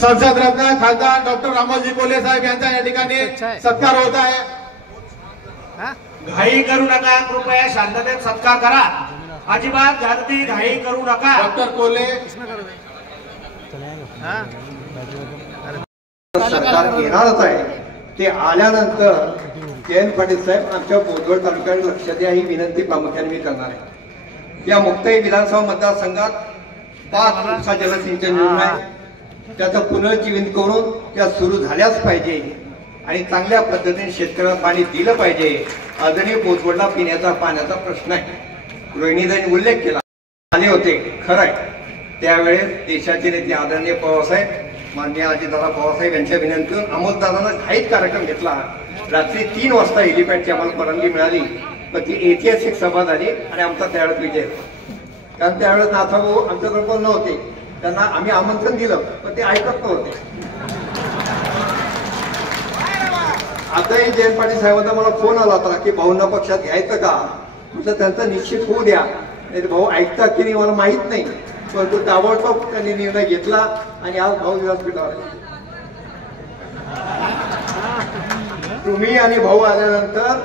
संसद रत्न खासदार डॉक्टर रामोजी कोल्हे साहेब यांचा या ठिकाणी सत्कार होत आहे। घाई करू नका, कृपया शांततेत सत्कार करा, अजिबात गर्दी घाई करू नका। डॉक्टर कोल्हे सरकार येणारच आहे, ते आल्यानंतर जयंत पाटील साहेब आमच्या बोदवड तालुक्यात लक्ष द्या ही विनंती प्रामुख्याने मी करणार आहे। या मुक्ताई विधानसभा मतदारसंघात 5 उपसा जलसिंचन योजना आहे, त्याचं पुनर्जीवन करून त्या सुरू झाल्याच पाहिजे आणि चांगल्या पद्धतीने शेतकऱ्याला पाणी दिलं पाहिजे। आदरणीय बोदवडला पिण्याचा पाण्याचा प्रश्न आहे, रोहिणीदाईंनी उल्लेख केला, आले होते खरं आहे। त्यावेळेस देशाचे नेते आदरणीय पवारसाहेब, माननीय अजितदादा पवारसाहेब यांच्या विनंतीतून अमोलदादांना घाईत कार्यक्रम घेतला। रात्री 3 वाजता हेलिपॅडची आम्हाला परवानगी मिळाली, पण ती ऐतिहासिक सभा झाली आणि आमचा त्यावेळेस विजय झाला। कारण त्यावेळेस नाथाभाऊ आमच्याकडे पण नव्हते, त्यांना आम्ही आमंत्रण दिलं पण ते ऐकत नव्हते। आताही जयंत पाटील साहेबांचा मला फोन आला होता की भाऊंना पक्षात घ्यायचं का, म्हटलं त्यांचा निश्चित होऊ द्या, नाही भाऊ ऐकतात की नाही मला माहित नाही, पण तो ताबडतोब त्यांनी निर्णय घेतला आणि आज भाऊ व्यासपीठावर तुम्ही आणि भाऊ आल्यानंतर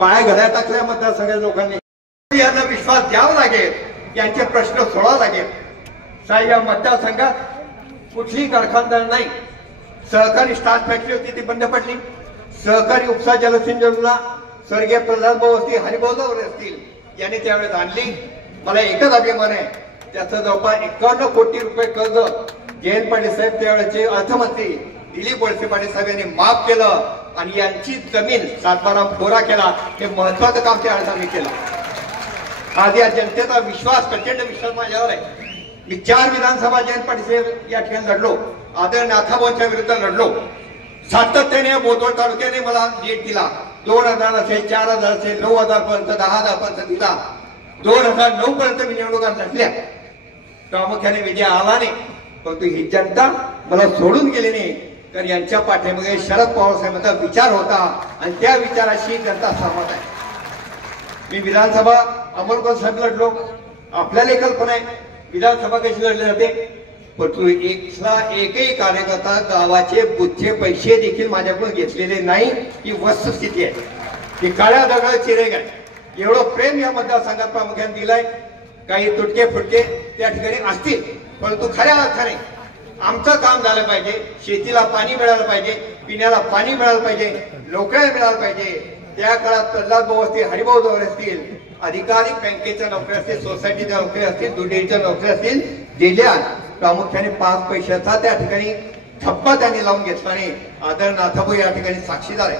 पाय घड्या टाकल्या मतदारसंघाच्या लोकांनी। यांना विश्वास द्यावा लागेल, यांचे प्रश्न सोडावे लागेल। साहेब या मतदारसंघात कुठलीही कारखानदार नाही, सहकारी स्टार्च फॅक्टरी होती ती बंद पडली, सहकारी उपसा जलसिंचनला स्वर्गीय प्रल्हाद भाऊ असतील, हरिभाऊ असतील यांनी त्यावेळेस आणली। मला एकच अभिमान आहे, त्याचं जवळपास 51 कोटी रुपये कर्ज जयंत पाटील साहेब त्यावेळेचे अर्थमंत्री दिलीप वळसे पाटील साहेब यांनी माफ केलं आणि यांची जमीन सातबारा कोरा केला। हे महत्वाचं काम त्यावेळेस आम्ही केलं। आज या जनतेचा विश्वास, प्रचंड विश्वास माझ्यावर आहे। मी 4 विधानसभा जयंत पाटील साहेब या ठिकाणी लढलो, आदरणीय नाथाभाऊंच्या विरुद्ध लढलो। सातत्याने बोदवड तालुक्याने मला लीड दिला। 2000 असेल, 4000 असेल, 9000 पर्यंत, 10000 पर्यंत दिला। 2009 पर्यंत मी निवडणुका लढल्या, प्रामुख्याने विजय आला नाही, परंतु ही जनता मला सोडून गेली नाही, तर यांच्या पाठीमागे शरद पवार साहेबांचा विचार होता आणि त्या विचाराशी जनता सहमत आहे। मी विधानसभा अमोलकर साहेब लढलो, आपल्याला कल्पना आहे विधानसभा कशी लढली जाते, परंतु एकही कार्यकर्ता गावाचे बुथचे पैसे देखील माझ्याकडून घेतलेले नाही, ही वस्तुस्थिती आहे। ही काळ्या दगडात चिरेग आहे। एवढं प्रेम या मतदारसंघात प्रामुख्याने दिलंय। काही तुटके फुटके त्या ठिकाणी असतील, परंतु खऱ्या अर्थाने आमचं काम झालं पाहिजे। शेतीला पाणी मिळालं पाहिजे, पिण्याला पाणी मिळालं पाहिजे, नोकऱ्या मिळालं पाहिजे। त्या काळात प्रल्हाद भाऊ असतील, हरिभाऊ जवळ असतील, अधिकारी बँकेच्या नोकऱ्या असतील, सोसायटीच्या नोकऱ्या असतील, दुधेच्या नोकऱ्या असतील, दिल्या। प्रामुख्याने 5 पैशाचा त्या ठिकाणी ठप्पा त्यांनी लावून घेतला नाही। आदरणीय नाथाभाऊ या ठिकाणी साक्षीदार आहे।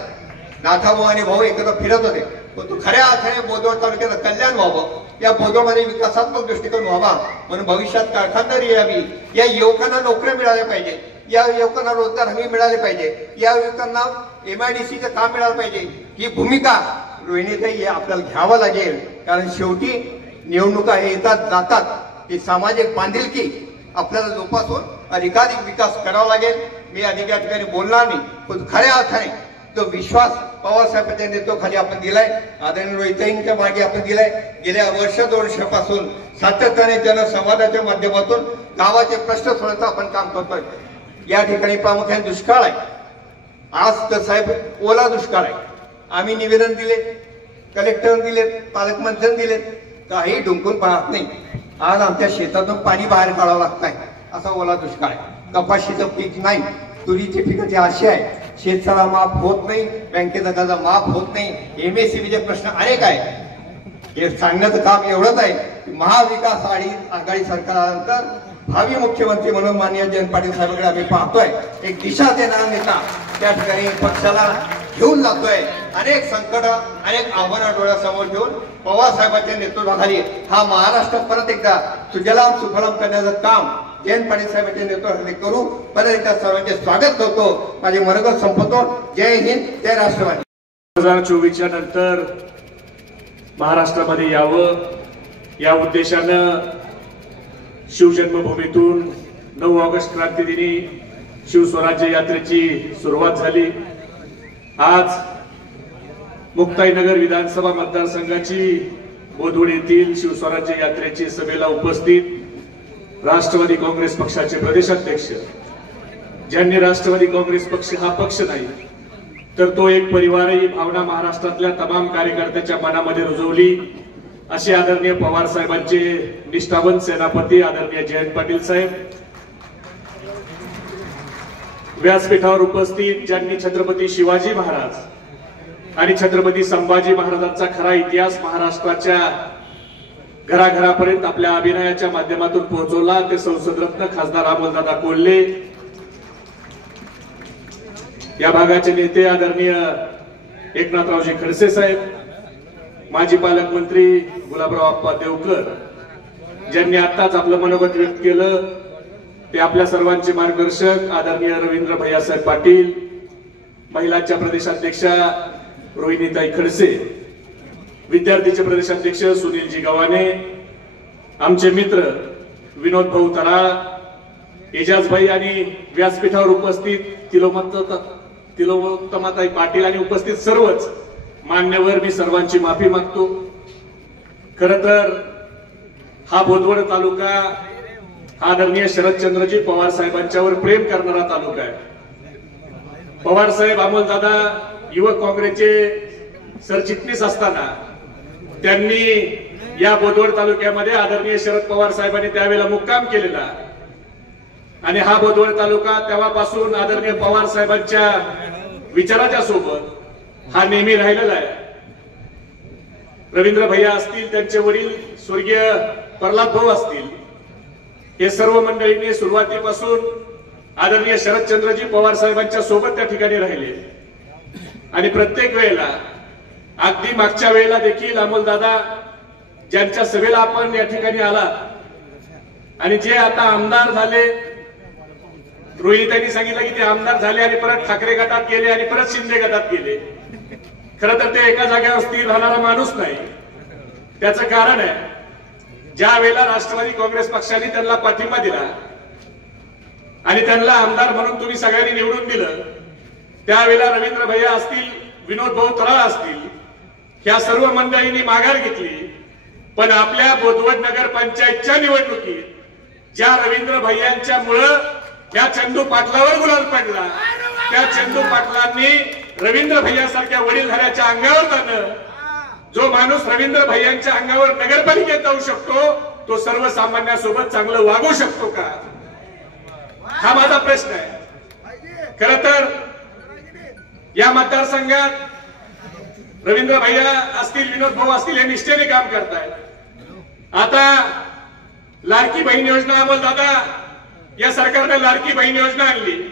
नाथाभाऊ आणि भाऊ एकत्र फिरत होते, परंतु खऱ्या अर्थाने बोदवड तालुक्याचं कल्याण व्हावं, या बोदवडमध्ये विकासात्मक दृष्टिकोन व्हावा, म्हणून भविष्यात कारखानदारी यावी, या युवकांना नोकऱ्या मिळाल्या पाहिजे, या युवकांना रोजगार हमी मिळाले पाहिजे, या युवकांना MIDCचं काम मिळालं पाहिजे। ही भूमिका रोहिणीताई आपल्याला घ्यावं लागेल, कारण शेवटी निवडणुका हे येतात जातात, ही सामाजिक बांधिलकी आपल्याला जोपासून अधिकाधिक विकास करावा लागेल। मी अधिक या ठिकाणी बोलणार नाही, पण खऱ्या अर्थाने तो विश्वास पवार साहेबांच्या नेतृत्वाखाली आपण दिलाय, आदरणीय रोहिताईंच्या मागे आपण दिलाय। गेल्या वर्ष 2 वर्षापासून सातत्याने जनसंवादाच्या माध्यमातून गावाचे प्रश्न सोडवण्याचं आपण काम करतोय। या ठिकाणी प्रामुख्याने दुष्काळ आहे, आज तर साहेब ओला दुष्काळ आहे। आम्ही निवेदन दिले, कलेक्टर दिले, पालकमंत्र्यांनी दिले, काही डुंकून पाहत नाही। आज आमच्या शेतातून पाणी बाहेर काढावं लागत आहे, असा ओला दुष्काळ आहे। कपाशीचं पीक नाही, तुरीची पिकाची आशा आहे, शेतसारा माफ होत नाही, बँकेचा कर्ज माफ होत नाही, MSCBचे प्रश्न अनेक आहे। हे सांगण्याचं काम एवढंच आहे की महाविकास आघाडी सरकारानंतर भावी मुख्यमंत्री म्हणून माननीय जयंत पाटील साहेबांकडे आम्ही पाहतोय। एक दिशा देणारा नेता त्या ठिकाणी पक्षाला घेऊन जातोय। अनेक संकट, अनेक आव्हानं डोळ्यासमोर घेऊन पवार साहेबांच्या नेतृत्वाखाली हा महाराष्ट्र परत एकदा सुजलाम सुफलाम करण्याचं काम जयंत पाटील साहेबांच्या नेतृत्वाखाली करू। परत एकदा सर्वांचे स्वागत करतो, माझे मनोगत संपवतो। जय हिंद, जय राष्ट्रवादी। 2024च्या नंतर महाराष्ट्रामध्ये यावं या उद्देशानं शिवजन्मभूमीतून 9 ऑगस्ट क्रांतीदिनी शिवस्वराज्य यात्रेची सुरुवात झाली। आज मुक्ताईनगर विधानसभा मतदारसंघाची बोदवड येथील शिवस्वराज्य यात्रेची सभेला उपस्थित राष्ट्रवादी काँग्रेस पक्षाचे प्रदेशाध्यक्ष ज्यांनी राष्ट्रवादी काँग्रेस पक्ष हा पक्ष नाही तर तो एक परिवार ही भावना महाराष्ट्रातल्या तमाम कार्यकर्त्याच्या मनामध्ये रुजवली असे आदरणीय पवार साहेबांचे निष्ठावंत सेनापती आदरणीय जयंत पाटील साहेब, व्यासपीठावर उपस्थित ज्यांनी छत्रपती शिवाजी महाराज आणि छत्रपती संभाजी महाराजांचा खरा इतिहास महाराष्ट्राच्या घराघरापर्यंत आपल्या अभिनयाच्या माध्यमातून पोहोचवला ते संसदरत्न खासदार अमोलदादा कोल्हे, या भागाचे नेते आदरणीय एकनाथरावजी खडसे साहेब, माजी पालकमंत्री गुलाबराव अप्पा देवकर, ज्यांनी आत्ताच आपलं मनोगत व्यक्त केलं ते आपल्या सर्वांचे मार्गदर्शक आदरणीय रवींद्र भैयासाहेब पाटील, महिलांच्या प्रदेशाध्यक्षा रोहिणीताई खडसे, विद्यार्थीचे प्रदेशाध्यक्ष सुनीलजी गव्हाणे, आमचे मित्र विनोद भाऊ तराळ, एजाजभाई आणि व्यासपीठावर उपस्थित तिलोत्तमाताई पाटील आणि उपस्थित सर्वच मान्यवर, मी सर्वांची माफी मागतो। खर तर हा बोदवड तालुका आदरणीय शरदचंद्रजी पवार साहेबांच्यावर प्रेम करणारा तालुका आहे। पवार साहेब अमोलदादा युवक काँग्रेसचे सरचिटणीस असताना त्यांनी या बोदवड तालुक्यामध्ये आदरणीय शरद पवार साहेबांनी त्यावेळेला मुक्काम केलेला आणि हा बोदवड तालुका तेव्हापासून आदरणीय पवार साहेबांच्या विचाराच्या सोबत हा नेहमी राहिलेला आहे। रवींद्र भैया असतील, त्यांचे वडील स्वर्गीय प्रल्हाद भाऊ असतील, हे सर्व मंडळींनी सुरुवातीपासून आदरणीय शरदचंद्रजी पवार साहेबांच्या सोबत त्या ठिकाणी राहिले आणि प्रत्येक वेळेला, अगदी मागच्या वेळेला देखील अमोलदादा ज्यांच्या सभेला आपण या ठिकाणी आला आणि जे आता आमदार झाले, रोहिणीताईंनी सांगितलं की ते आमदार झाले आणि परत ठाकरे गटात गेले आणि परत शिंदे गटात गेले। खरं तर ते एका जागेवर स्थिर राहणारा माणूस नाही। त्याचं कारण आहे, ज्या वेळेला राष्ट्रवादी काँग्रेस पक्षाने त्यांना पाठिंबा दिला आणि त्यांना आमदार म्हणून तुम्ही सगळ्यांनी निवडून दिलं, त्यावेळेला रवींद्र भैया असतील, विनोद भाऊ तराळ असतील, ह्या सर्व मंडळींनी माघार घेतली। पण आपल्या बोदवड नगर पंचायतच्या निवडणुकीत ज्या रवींद्र भैयांच्या मुळे त्या चंदू पाटलावर गुलाल पडला, त्या चंदू पाटलांनी रवींद्र भैयासारख्या वडीलधाऱ्याच्या अंगावर जाणं, जो माणूस रवींद्र भैयांच्या अंगावर नगरपालिकेत जाऊ शकतो तो सर्वसामान्यांसोबत चांगलं वागू शकतो का, हा माझा प्रश्न आहे। खर तर या मतदारसंघात रवींद्र भैया असतील, विनोद भाऊ असतील, हे निष्ठेने काम करतायत। आता लाडकी बहीण योजना अमोलदादा या सरकारने लाडकी बहीण योजना आणली,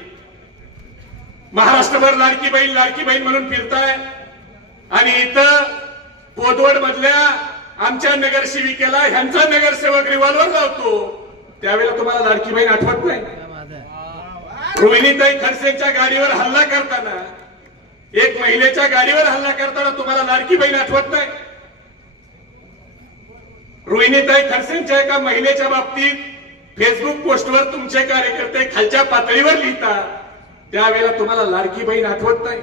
महाराष्ट्रभर लाडकी बहीण म्हणून फिरताय आणि इथं बोदवड मधल्या आमच्या नगरसेविकेला ह्यांचा नगरसेवक रिव्हॉल्वर लावतो, त्यावेळेला तुम्हाला लाडकी बहीण आठवत नाही? रोहिणीताई खडसेंच्या गाडीवर हल्ला करताना, एक महिलेच्या गाडीवर हल्ला करताना तुम्हाला लाडकी बहीण आठवत नाही? रोहिणीताई खडसेंच्या एका महिलेच्या बाबतीत फेसबुक पोस्टवर तुमचे कार्यकर्ते खालच्या पातळीवर लिहितात, त्यावेळेला तुम्हाला लाडकी बहीण आठवत नाही?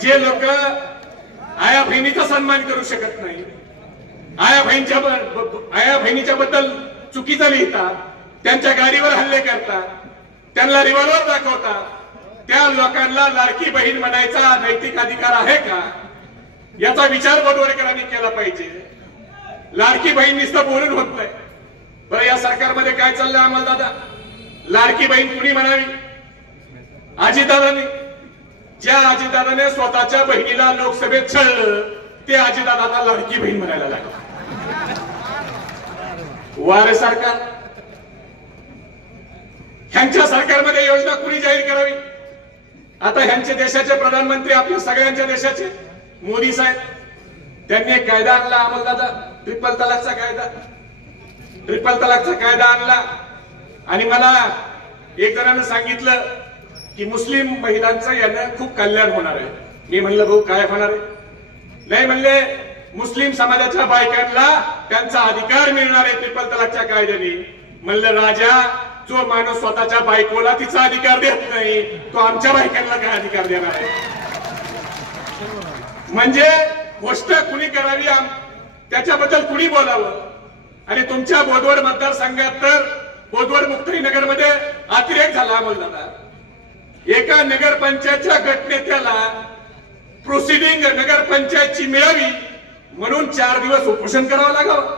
जे लोक आया बहिणीचा सन्मान करू शकत नाही, आया बहिणीच्या बद्दल चुकीचं लिहितात, त्यांच्या गाडीवर हल्ले करतात, त्यांना रिव्हॉल्वर दाखवतात, त्या लोकांना लाडकी बहीण म्हणायचा नैतिक अधिकार आहे का, याचा विचार बोदवडकरांनी केला पाहिजे। लाडकी बहीण नुसतं बोलून होत नाही। बरं, या सरकारमध्ये काय चाललंय अमोलदादा? लाडकी बहीण कुणी म्हणावी? अजितदादांनी। ज्या अजितदादाने स्वतःच्या बहिणीला लोकसभेत छळलं ते अजितदादाला लाडकी बहीण म्हणायला लागलं। वारे सरकार, ह्यांच्या सरकारमध्ये योजना कुणी जाहीर करावी? आता ह्यांचे देशाचे प्रधानमंत्री, आपल्या सगळ्यांच्या देशाचे मोदी साहेब, त्यांनी एक कायदा आणला अमोलदादा, ट्रिपल तलाकचा कायदा आणला आणि मला एक जणांनी सांगितलं की मुस्लिम महिलांचं यानं खूप कल्याण होणार आहे। मी म्हणलं भाऊ काय होणार आहे? नाही म्हणले, मुस्लिम समाजाच्या बायकांना त्यांचा अधिकार मिळणार आहे ट्रिपल तलाकच्या कायद्याने। म्हणलं राजा, जो माणूस स्वतःच्या बायकोला तिचा अधिकार देत नाही तो आमच्या बायकांना काय अधिकार देणार आहे? म्हणजे गोष्ट कुणी करावी त्याच्याबद्दल कुणी बोलावं. आणि तुमच्या बोदवड मतदारसंघात तर बोदवड मुक्ताई नगरमध्ये अतिरेक झाला अमोलदादा. एका नगरपंचायतच्या गटनेत्याला प्रोसिडिंग नगरपंचायतची मिळावी म्हणून 4 दिवस उपोषण करावं लागावं.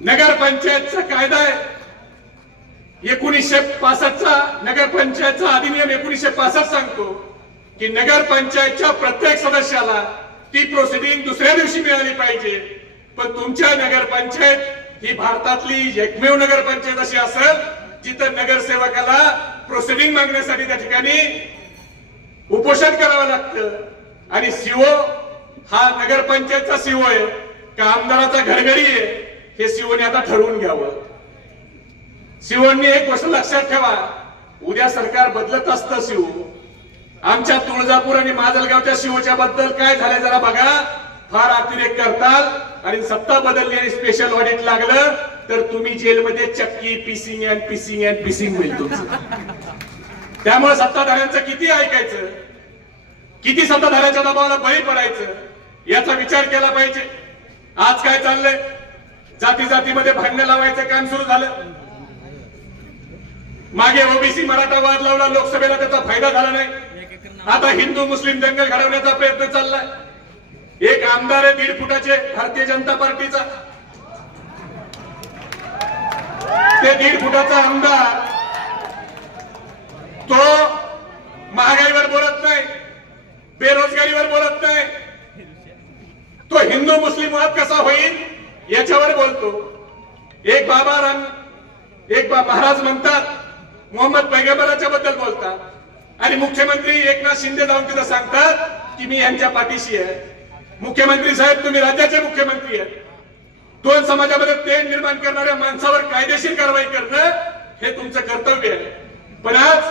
नगरपंचायतचा कायदा आहे 1965चा नगरपंचायतचा अधिनियम 1965 सांगतो की नगरपंचायतच्या प्रत्येक सदस्याला ती प्रोसिडिंग दुसऱ्या दिवशी मिळाली पाहिजे. पण तुमच्या नगरपंचायत ही भारतातली एकमेव नगरपंचायत अशी असेल जिथं नगरसेवकाला प्रोसिडिंग मागण्यासाठी त्या ठिकाणी उपोषण करावं लागतं. आणि सीओ हा नगरपंचायतचा सीओ आहे का आमदाराचा घरगडी आहे हे सीओने आता ठरवून घ्यावं. सीओनी एक गोष्ट लक्षात ठेवा, उद्या सरकार बदलत असतं. सीओ आमच्या तुळजापूर आणि माजलगावच्या सीओच्या बद्दल काय झालंय जरा बघा. फार अतिरेक करताल आणि सत्ता बदलली आणि स्पेशल ऑडिट लागलं तर तुम्ही जेलमध्ये चक्की पिसिंग अँड पिसिंग अँड पिसिंग होईल तुमचं. त्यामुळे सत्ताधाऱ्यांचं किती ऐकायचं, किती सत्ताधाऱ्यांच्या दबावाला बळी पडायचं याचा विचार केला पाहिजे. आज काय चाललंय, जाती जातीमध्ये भांडणं लावायचं काम सुरू झालं. मागे ओबीसी मराठा वाद लावला, लोकसभेला त्याचा फायदा झाला नाही. आता हिंदू मुस्लिम दंगल घडवण्याचा प्रयत्न चाललाय. एक आमदार आहे 1.5 फुटाचे भारतीय जनता पार्टीचा. ते 1.5 फुटाचा आमदार तो महागाईवर बोलत नाही, बेरोजगारीवर बोलत नाही, तो हिंदू मुस्लिम वाद कसा होईल याच्यावर बोलतो. एक महाराज म्हणतात मोहम्मद पैगंबराच्या बद्दल बोलतात आणि मुख्यमंत्री एकनाथ शिंदे जाऊन तिथं सांगतात की मी यांच्या पाठीशी आहे. मुख्यमंत्री साहेब तुम्ही राज्याचे मुख्यमंत्री आहेत. 2 समाजामध्ये तेढ निर्माण करणाऱ्या माणसावर कायदेशीर कारवाई करणं हे तुमचं कर्तव्य आहे. पण आज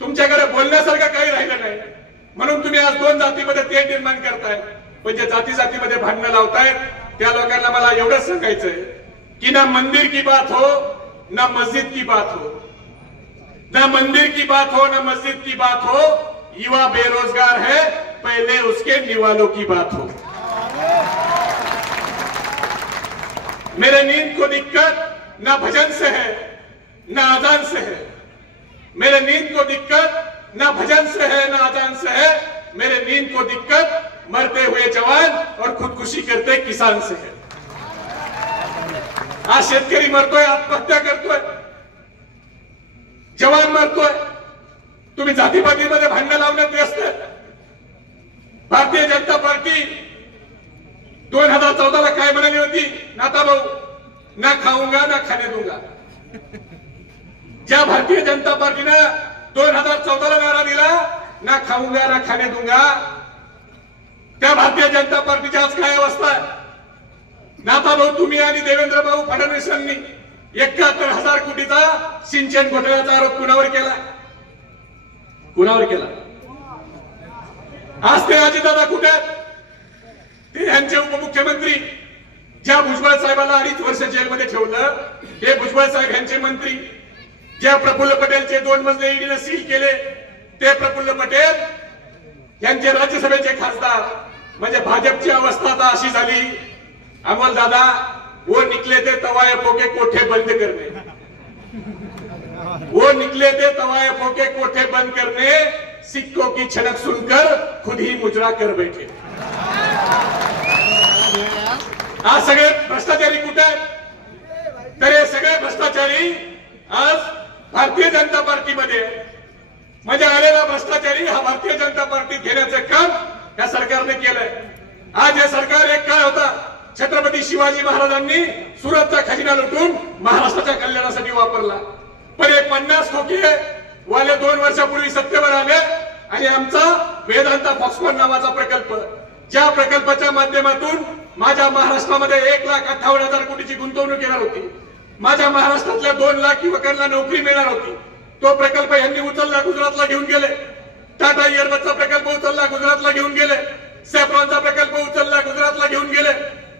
तुमच्याकडे बोलण्यासारखं काही राहिलं नाही म्हणून तुम्ही आज 2 जातीमध्ये तेढ निर्माण करताय. पण जे जाती जातीमध्ये भांडणं लावतायत त्या लोकांना मला एवढंच सांगायचंय की ना मंदिर की बात हो ना मस्जिद की बात हो, ना मंदिर की बात हो ना मस्जिद की बात हो. युवा बेरोजगार है, पहले उसके निवालों की बात हो. मेरे नींद को दिक्कत ना भजन से है ना अजान से है. मेरे नींद को दिक्कत ना भजन से है ना अजान से है. मेरे नींद को दिक्कत मरते हुए जवान और खुदकुशी करते किसान से है. आज शेतकरी मरतोय, आत्महत्या करतोय, जवान मरतोय. तुम्ही जातीपातीमध्ये भांडण लावण्यात व्यस्त. भारतीय जनता पार्टी 2014ला काय म्हणाली होती, नाता भाऊ ना खाऊंगा ना खाने दूंगा. ज्या भारतीय जनता पार्टीनं 2014ला नारा दिला ना खाऊंगा ना खाने दूंगा, त्या भारतीय जनता पार्टीची आज काय अवस्था आहे. नाता भाऊ तुम्ही आणि देवेंद्र भाऊ फडणवीसांनी 71,000 कोटीचा सिंचन घोटाळ्याचा आरोप कुणावर केला, कुणावर केला. आज ते अजितदादा कुठे आहेत, ते यांचे उपमुख्यमंत्री. ज्या भुजबळ साहेबाला 2.5 वर्ष जेलमध्ये ठेवलं हे भुजबळ साहेब यांचे मंत्री. ज्या प्रफुल्ल पटेलचे 2 मजले ईडीने सील केले ते प्रफुल्ल पटेल यांचे राज्यसभेचे खासदार. म्हणजे भाजपची अवस्था आता अशी झाली, अमोल दादा वो निकले थे तवायफों के कोठे बंद करने, वो निकले थे तवायफों के कोठे बंद करने, सिक्कों की छनक सुनकर खुद ही मुजरा कर बैठे. आज सगळे भ्रष्टाचारी कुठे आहेत, तर हे सगळे भ्रष्टाचारी आज भारतीय जनता पार्टीमध्ये. म्हणजे आलेला भ्रष्टाचारी हा भारतीय जनता पार्टीत घेण्याचं काम या सरकारने केलंय. आज हे सरकार एक काय होता, छत्रपती शिवाजी महाराजांनी सुरतचा खजिना लुटून महाराष्ट्राच्या कल्याणासाठी वापरला. पण हे 50 खोके वाले 2 वर्षापूर्वी सत्तेवर आले आणि आमचा वेदांता फॉक्सकॉन नावाचा प्रकल्प, ज्या प्रकल्पाच्या माध्यमातून माझ्या महाराष्ट्रामध्ये 1,58,000 कोटीची गुंतवणूक येणार होती, माझ्या महाराष्ट्रातल्या 2 लाख युवकांना नोकरी मिळणार होती, तो प्रकल्प यांनी उचलला, गुजरातला घेऊन गेले. टाटा एअरबसचा प्रकल्प उचलला, गुजरातला घेऊन गेले. सॅफ्रॉनचा प्रकल्प उचलला, गुजरातला घेऊन गेले.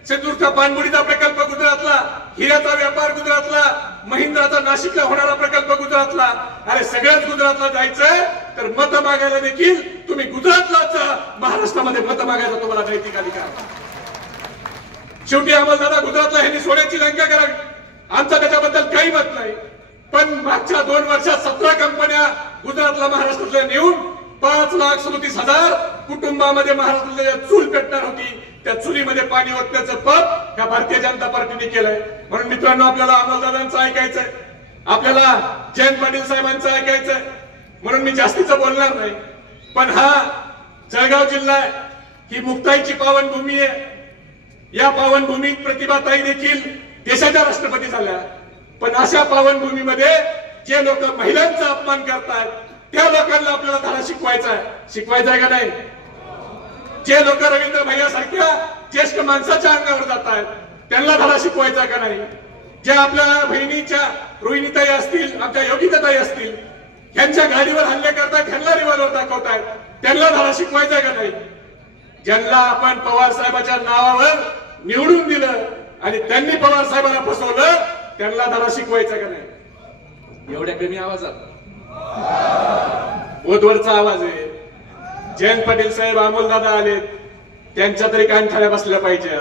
सिंदूरचा पानबुडीचा प्रकल्प गुजरातला, हिऱ्याचा व्यापार गुजरातला, महिंद्राचा नाशिकला होणारा प्रकल्प गुजरातला. अरे सगळ्याच गुजरातला जायचंय तर मत मागायला देखील तुम्ही गुजरातला जा, महाराष्ट्रामध्ये मत मागायचा तुम्हाला नैतिक अधिकार. शेवटी आम्हाला दादा गुजरातला ह्यांनी सोन्याची लंका करावी, आमचं त्याच्याबद्दल काही मत नाही. पण मागच्या 2 वर्षात 17 कंपन्या गुजरातला महाराष्ट्रातल्या नेऊन 5,37,000 कुटुंबामध्ये महाराष्ट्रातल्या चूल पेटणार होती, त्या चुलीमध्ये पाणी ओतण्याचं पाप या भारतीय जनता पार्टीने केलंय. म्हणून मित्रांनो, आपल्याला अमलदादांचं ऐकायचंय, आपल्याला जयंत पाटील साहेबांचं ऐकायचंय. म्हणून मी जास्तीचं बोलणार नाही. पण हा जळगाव जिल्हा आहे, ही मुक्ताईची पावनभूमी आहे. या पावनभूमीत प्रतिभाताई देखील देशाच्या राष्ट्रपती झाल्या. पण अशा पावनभूमीमध्ये जे लोक महिलांचा अपमान करतायत त्या लोकांना आपल्याला धडा शिकवायचा आहे का नाही? जे लोक रवींद्र भैया सारख्या ज्येष्ठ माणसाच्या अंगावर जात आहेत त्यांना धडा शिकवायचा का नाही? जे आपल्या बहिणीच्या रोहिणीताई असतील, आमच्या योगिताताई असतील, यांच्या गाडीवर हल्ले करतायत, ह्यांना रिव्हॉल्वर दाखवतायत, त्यांना धडा शिकवायचा का नाही? ज्यांना आपण पवार साहेबाच्या नावावर निवडून दिलं आणि त्यांनी पवार साहेबांना फसवलं, त्यांना धडा शिकवायचा का नाही? एवढ्या कमी आवाजात बोधवरचा आवाज आहे. जयंत पाटील साहेब, अमोलदादा आले, त्यांच्या तरी कानठाळ्या बसल्या पाहिजे.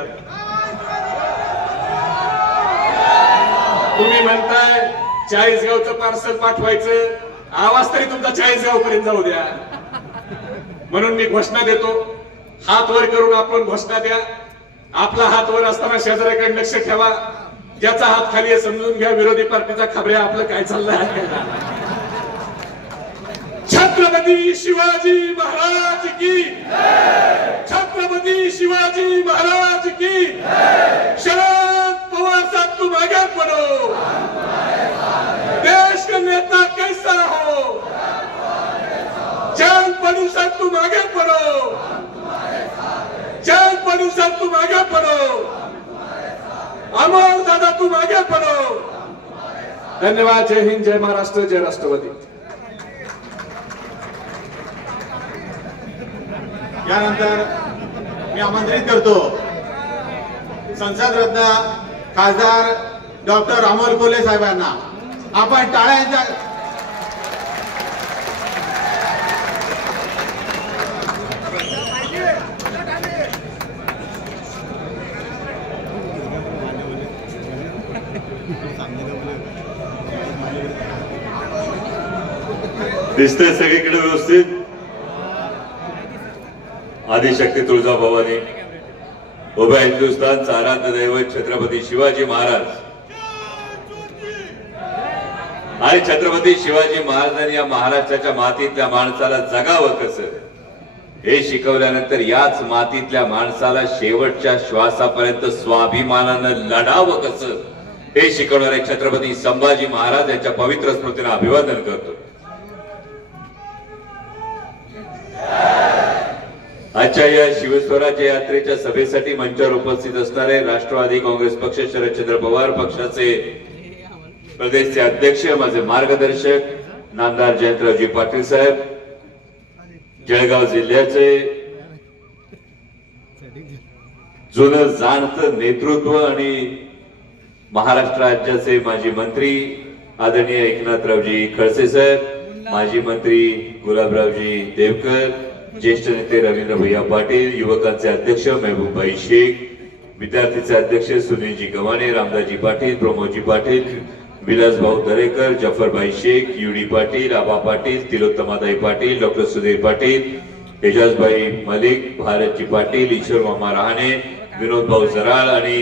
तुम्ही म्हणताय 40गावचं पार्सल पाठवायचं, आवाज तरी तुमचा 40गाव पर्यंत जाऊ द्या. म्हणून मी घोषणा देतो, हात वर करून आपण घोषणा द्या. आपला हात वर असताना शेजाऱ्याकडे लक्ष ठेवा. ज्याचा हात खाली आहे समजून घ्या विरोधी पार्टीचा खबऱ्या आपलं काय चाललंय आहे. छत्रपती शिवाजी महाराज की, छत्रपती शिवाजी महाराज की. शरद पवार साहब तुम आगे बढ़ो, देश का नेता कैसा हो. जयंत पाटील साहब तुम आगे बढ़ो, जयंत पाटील साहब तुम आगे बढ़ो, अमोल दादा तुम आगे बढ़ो. धन्यवाद. जय हिंद, जय महाराष्ट्र, जय राष्ट्रवादी. यानंतर मी आमंत्रित करतो संसद रत्न खासदार डॉक्टर अमोल कोल्हे साहेबांना. आपण टाळ्यांच्या दिसतंय सगळीकडे व्यवस्थित. आदिशक्ती तुळजाभवानी, उभ्या हिंदुस्थानचा आराध्य दैवत छत्रपती शिवाजी महाराज आणि छत्रपती शिवाजी महाराजांनी या महाराष्ट्राच्या मातीतल्या माणसाला जगावं कसं हे शिकवल्यानंतर याच मातीतल्या माणसाला शेवटच्या श्वासापर्यंत स्वाभिमानानं लढावं कसं हे शिकवणारे छत्रपती संभाजी महाराज यांच्या पवित्र स्मृतीनं अभिवादन करतो. आजच्या या शिवस्वराज्य यात्रेच्या सभेसाठी मंचावर उपस्थित असणारे राष्ट्रवादी काँग्रेस पक्ष, शरदचंद्र पवार पक्षाचे प्रदेशचे अध्यक्ष, माझे मार्गदर्शक नामदार जयंतरावजी पाटील साहेब, जळगाव जिल्ह्याचे जुनं जाणतं नेतृत्व आणि महाराष्ट्र राज्याचे माजी मंत्री आदरणीय एकनाथरावजी खडसे साहेब, माजी मंत्री गुलाबरावजी देवकर, ज्येष्ठ नेते रवींद्र भैया पाटील, युवकांचे अध्यक्ष महबूबभाई शेख, विद्यार्थीचे अध्यक्ष सुनीलजी गव्हाणे, रामदासजी पाटील, प्रमोदजी पाटील, विलासभाऊ दरेकर, जफरभाई शेख, युडी पाटील, आबा पाटील, तिलोत्तमाताई पाटील, डॉक्टर सुधीर पाटील, एजाजभाई मलिक, भारतजी पाटील, ईश्वर मामा रहाणे, विनोद भाऊ जराळ आणि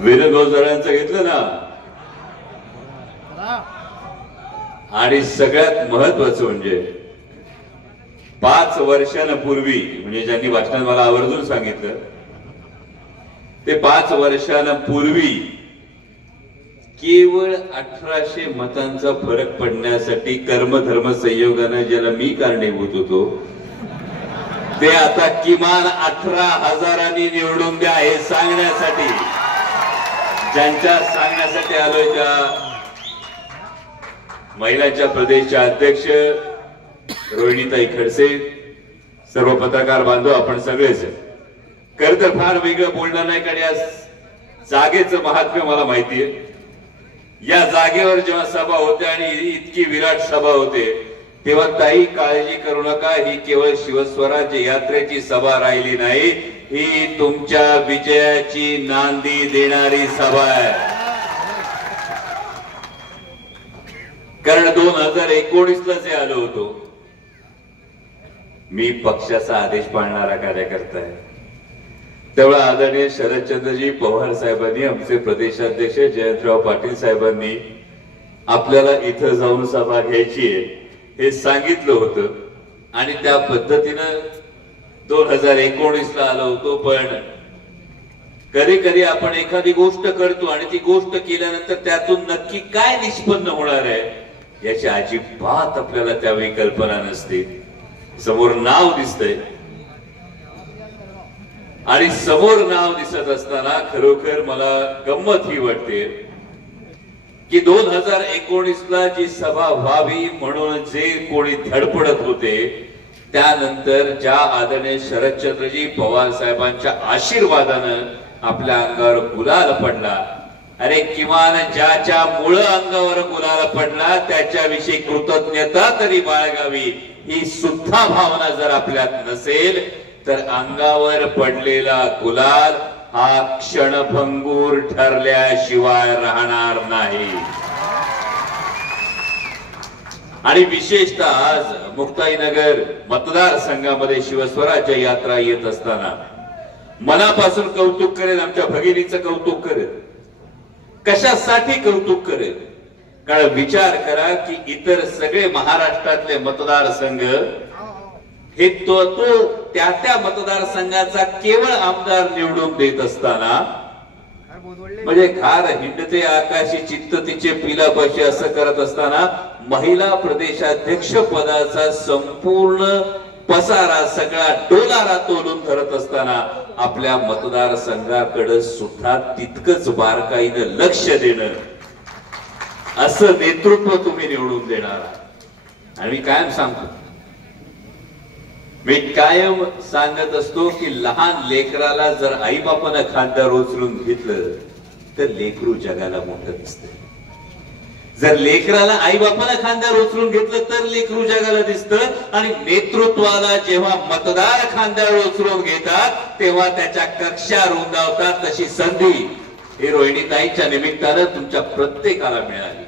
विनोद भाऊ जराळांचं घेतलं ना. आणि सगळ्यात महत्वाचं म्हणजे 5 वर्षांपूर्वी, म्हणजे ज्यांनी भाषणात मला आवर्जून सांगितलं, ते 5 वर्षांपूर्वी केवळ 1800 मतांचा फरक पडण्यासाठी कर्मधर्म संयोगाने ज्याला मी कारणीभूत होतो, ते आता किमान 18,000 निवडून द्या हे सांगण्यासाठी, ज्यांच्या सांगण्यासाठी आलोय त्या महिलांच्या प्रदेशच्या अध्यक्ष रोहिणीताई खडसे, सर्व पत्रकार बांधव, आपण सगळेच. खर तर फार वेगळं बोलणं नाही, कारण जागेचं महात्म्य मला माहितीये. या जागेवर जेव्हा सभा होते आणि इतकी विराट सभा होते तेव्हा ताई काळजी करू नका, ही केवळ शिवस्वराज्य यात्रेची सभा राहिली नाही, ही तुमच्या विजयाची नांदी देणारी सभा आहे. कारण 2019ला जे आलो होतो मी पक्षाचा आदेश पाळणारा कार्यकर्ता आहे. तेव्हा आदरणीय शरदचंद्रजी पवार साहेबांनी, आमचे प्रदेशाध्यक्ष जयंतराव पाटील साहेबांनी आपल्याला इथं जाऊन सभा घ्यायची आहे हे सांगितलं होतं आणि त्या पद्धतीनं 2019ला आलो होतो. पण कधी कधी आपण एखादी गोष्ट करतो आणि ती गोष्ट केल्यानंतर त्यातून नक्की काय निष्पन्न होणार आहे याची अजिबात आपल्याला त्यावेळी कल्पना नसते. समोर नाव दिसतंय आणि समोर नाव दिसत असताना खरोखर मला गंमत ही वाटते की 2019ला जी सभा व्हावी म्हणून जे कोणी धडपडत होते त्यानंतर ज्या आदरणीय शरदचंद्रजी पवार साहेबांच्या आशीर्वादानं आपल्या अंगावर गुलाल पडला, अरे किमान ज्याच्या मूळ अंगावर गुलाल पडला त्याच्याविषयी कृतज्ञता तरी बाळगावी ही सुद्धा भावना जर आपल्यात नसेल तर अंगावर पडलेला गुलाल हा क्षणभंगूर ठरल्याशिवाय राहणार नाही. आणि विशेषतः आज मुक्ताईनगर मतदारसंघामध्ये शिवस्वराज्य यात्रा येत असताना मनापासून कौतुक करेल, आमच्या भगिनीचं कौतुक करेल. कशासाठी कौतुक करेल? कारण विचार करा की इतर सगळे महाराष्ट्रातले मतदारसंघ हे तो त्या मतदारसंघाचा केवळ आमदार निवडून देत असताना म्हणजे खार हिंडते आकाशी चित्त तिचे पिलापाशी असं करत असताना महिला प्रदेशाध्यक्ष पदाचा संपूर्ण पसारा सगळा डोलारा तोलून धरत असताना आपल्या मतदारसंघाकडे सुद्धा तितकंच बारकाईनं लक्ष देणं असं नेतृत्व तुम्ही निवडून देणार. आणि मी कायम सांगतो, मी कायम सांगत असतो की लहान लेकराला जर आईबापानं खांद्यावर उचलून घेतलं तर लेकरू जगाला मोठं दिसतं. जर लेकराला आईबापानं खांद्यावर उचलून घेतलं तर लेकरू जगाला दिसतं. आणि नेतृत्वाला जेव्हा मतदार खांद्यावर उचलून घेतात तेव्हा त्याच्या कक्षा रुंदावतात. तशी संधी ही रोहिणीताईंच्या निमित्तानं तुमच्या प्रत्येकाला मिळाली.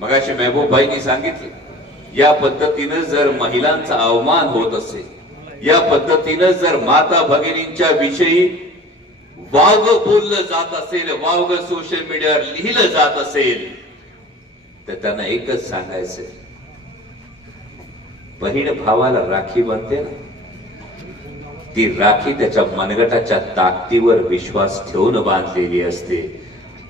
मगाशी महबूबबाईंनी सांगितलं, या पद्धतीनं जर महिलांचा अवमान होत असेल, या पद्धतीनं जर माता भगिनींच्या विषयी वावग बोललं जात असेल, वावग सोशल मीडियावर लिहिलं जात असेल तर त्यांना एकच सांगायचंय, बहीण भावाला राखी बांधते ना, ती राखी त्याच्या मनगटाच्या ताकदीवर विश्वास ठेवून बांधलेली असते.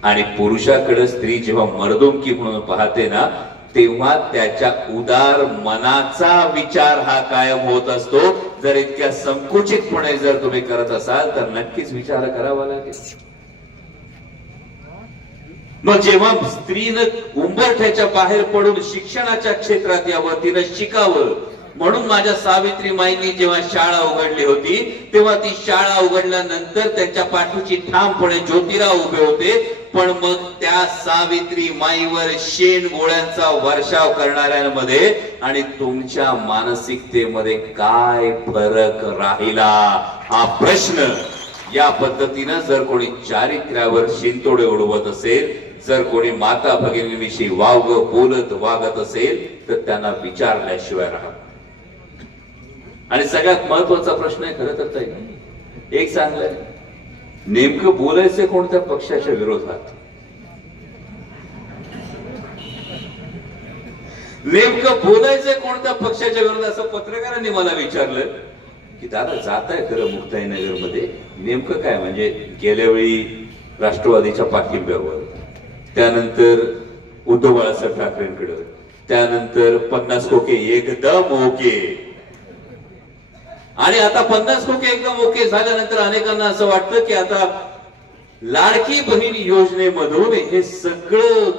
आणि पुरुषाकडे स्त्री जेव्हा मर्दोमकी म्हणून पाहते ना तेव्हा त्याच्या उदार मनाचा विचार हा कायम होत असतो. जर इतक्या संकुचितपणे जर तुम्ही करत असाल तर नक्कीच विचार करावा लागेल. मग जेव्हा स्त्रीनं उंबरठ्याच्या बाहेर पडून शिक्षणाच्या क्षेत्रात यावं, तिनं शिकावं म्हणून माझ्या सावित्रीमाईंनी जेव्हा शाळा उघडली होती तेव्हा ती शाळा उघडल्यानंतर त्यांच्या पाठीशी ठामपणे ज्योतिराव उभे होते. पण मग त्या सावित्री माईवर शेण गोळ्यांचा वर्षाव करणाऱ्यांमध्ये आणि तुमच्या मानसिकतेमध्ये काय फरक राहिला हा प्रश्न या पद्धतीनं जर कोणी चारित्र्यावर शिंतोडे उडवत असेल, जर कोणी माता भगिनींविषयी वावग बोलत वागत असेल तर त्यांना विचारल्याशिवाय राहत. आणि सगळ्यात महत्वाचा प्रश्न आहे खरं तर ताई, एक चांगलं नेमकं बोलायचं कोणत्या पक्षाच्या विरोधात, नेमकं बोलायचं कोणत्या पक्षाच्या विरोधात असं पत्रकारांनी मला विचारलं की दादा जात आहे खरं मुक्ताईनगर मध्ये, नेमकं काय म्हणजे गेल्या वेळी राष्ट्रवादीच्या पाठिंब्यावर, त्यानंतर उद्धव बाळासाहेब ठाकरेंकडे, त्यानंतर 50 खोके एकदम ओके, आणि आता 50 खोके एकदम ओके झाल्यानंतर अनेकांना असं वाटतं की आता लाडकी बहीण योजनेमधून हे सगळं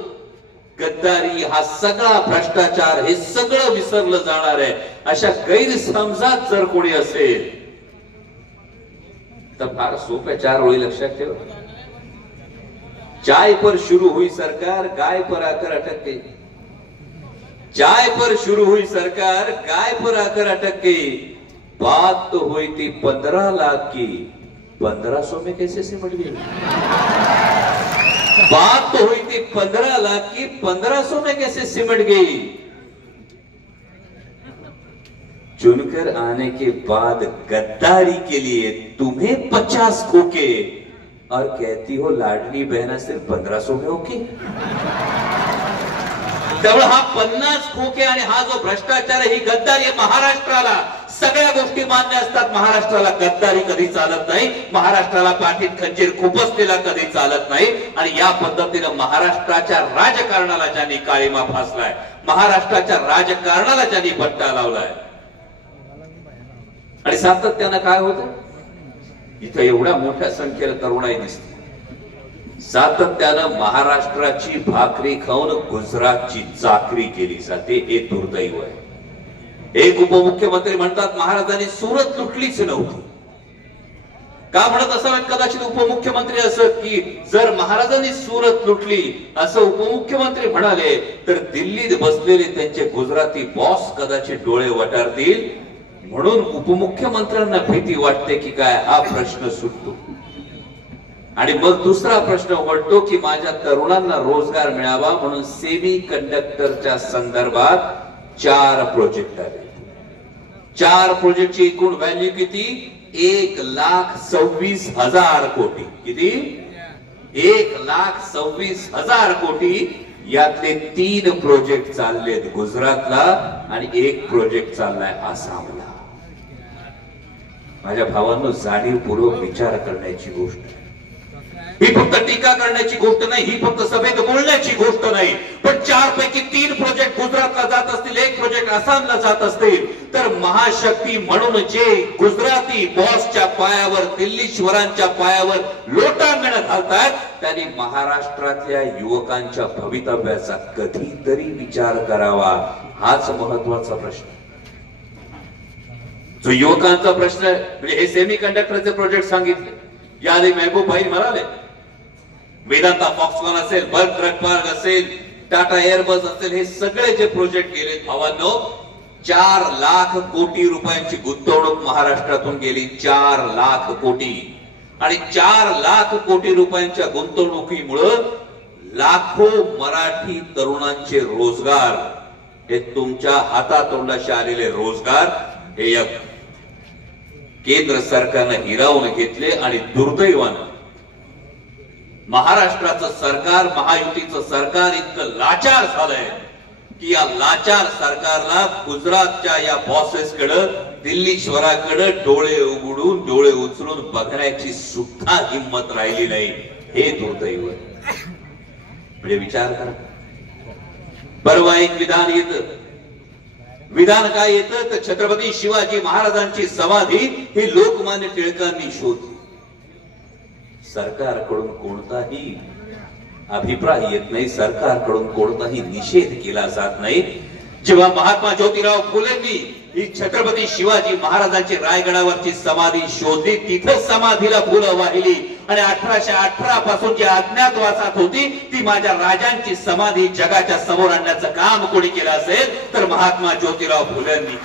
गद्दारी, हा सगळा भ्रष्टाचार, हे सगळं विसरलं जाणार आहे. अशा गैरसमजात जर कोणी असेल तर फार सोप्या 4 ओळी लक्षात ठेवा. चाय पर शुरू हुई सरकार, गाय पर आकर अटक गई। चाय पर शुरू हुई सरकार, गाय पर आकर अटक गई। बात तो हुई थी 15 लाख की, 1500 में कैसे सिमट गई? बात तो हुई थी 15 लाख की, 1500 में कैसे सिमट गई? चुनकर आने के बाद गद्दारी के लिए तुम्हें 50 खोके और कहती हो लाडली बहना सिर्फ 1500 में ओके। त्यामुळे हा 50 खोके आणि हा जो भ्रष्टाचार, ही गद्दारी आहे महाराष्ट्राला। सगळ्या गोष्टी मान्य असतात, महाराष्ट्राला गद्दारी कधी चालत नाही, महाराष्ट्राला पाठीत खंजीर खुपसलेला कधी चालत नाही। आणि या पद्धतीने महाराष्ट्राच्या राजकारणाला ज्यांनी काळीमा फासलाय, महाराष्ट्राच्या राजकारणाला ज्यांनी बट्टा लावलाय, आणि सातत्यानं काय होतं, इथं एवढ्या मोठ्या संख्येने तरुणाई दिसते, सातत्यानं महाराष्ट्राची भाकरी खाऊन गुजरातची चाकरी केली जाते, हे दुर्दैव आहे। एक उपमुख्यमंत्री म्हणतात महाराजांनी सुरत लुटलीच नव्हती। का म्हणत असावेत कदाचित उपमुख्यमंत्री असं, की जर महाराजांनी सुरत लुटली असं उपमुख्यमंत्री म्हणाले तर दिल्लीत बसलेले त्यांचे गुजराती बॉस कदाचित डोळे वटारतील, म्हणून उपमुख्यमंत्र्यांना भीती वाटते की काय हा प्रश्न सुटतो। आणि मग दुसरा प्रश्न उमटतो की माझ्या तरुणांना रोजगार मिळावा म्हणून सेमी कंडक्टरच्या संदर्भात 4 प्रोजेक्ट आले। 4 प्रोजेक्टची एकूण व्हॅल्यू किती? 1,26,000 कोटी। किती? 1,26,000 कोटी। यातले 3 प्रोजेक्ट चाललेत गुजरातला आणि 1 प्रोजेक्ट चाललाय आसामला। माझ्या भावांनो, जाणीवपूर्वक विचार करण्याची गोष्ट ही फक्त टीका करण्याची गोष्ट नाही, ही फक्त सभेत बोलण्याची गोष्ट नाही। पण 4 पैकी 3 प्रोजेक्ट गुजरातला जात असतील, 1 प्रोजेक्ट आसामला जात असतील, तर महाशक्ती म्हणून जे गुजराती बॉसच्या पायावर, दिल्लीश्वरांच्या पायावर लोटांगण घालतायत, त्यांनी महाराष्ट्रातल्या युवकांच्या भवितव्याचा कधीतरी विचार करावा। हाच महत्वाचा प्रश्न, जो युवकांचा प्रश्न म्हणजे हे सेमी कंडक्टरचे प्रोजेक्ट सांगितले, याआधी महबूब भाई म्हणाले, वेदांता फॉक्सकॉन असेल, बर्थ ड्रगपार्क असेल, टाटा एअरबस असेल, हे सगळे जे प्रोजेक्ट गेले भावांनो, 4 लाख कोटी रुपयांची गुंतवणूक महाराष्ट्रातून गेली। 4 लाख कोटी। आणि 4 लाख कोटी रुपयांच्या गुंतवणुकीमुळे लाखो मराठी तरुणांचे रोजगार, हे तुमच्या हातातोंडाशी आलेले रोजगार, हे या केंद्र सरकारने हिरावून घेतले। आणि दुर्दैवानं महाराष्ट्राचं सरकार, महायुतीचं सरकार इतकं लाचार झालंय की या लाचार सरकारला गुजरातच्या या बॉसेसकडे, दिल्लीश्वराकडे डोळे उघडून, डोळे उचलून बघण्याची सुद्धा हिंमत राहिली नाही। हे दुर्दैव म्हणजे विचार करा। परवा एक विधान येतं, विधान काय येतं तर छत्रपती शिवाजी महाराजांची समाधी ही लोकमान्य टिळकांनी शोधली। सरकारकडून कोणताही अभिप्राय येत नाही, सरकारकडून कोणताही निषेध केला जात नाही। जेव्हा महात्मा ज्योतिराव फुलेंनी ही छत्रपती शिवाजी महाराजांची रायगडावरची समाधी शोधली, तिथं समाधीला फुलं वाहिली आणि 1818 पासून जी अज्ञातवासात होती ती माझ्या राजांची समाधी जगाच्या समोर आणण्याचं काम कोणी केलं असेल तर महात्मा ज्योतिराव फुलेंनी।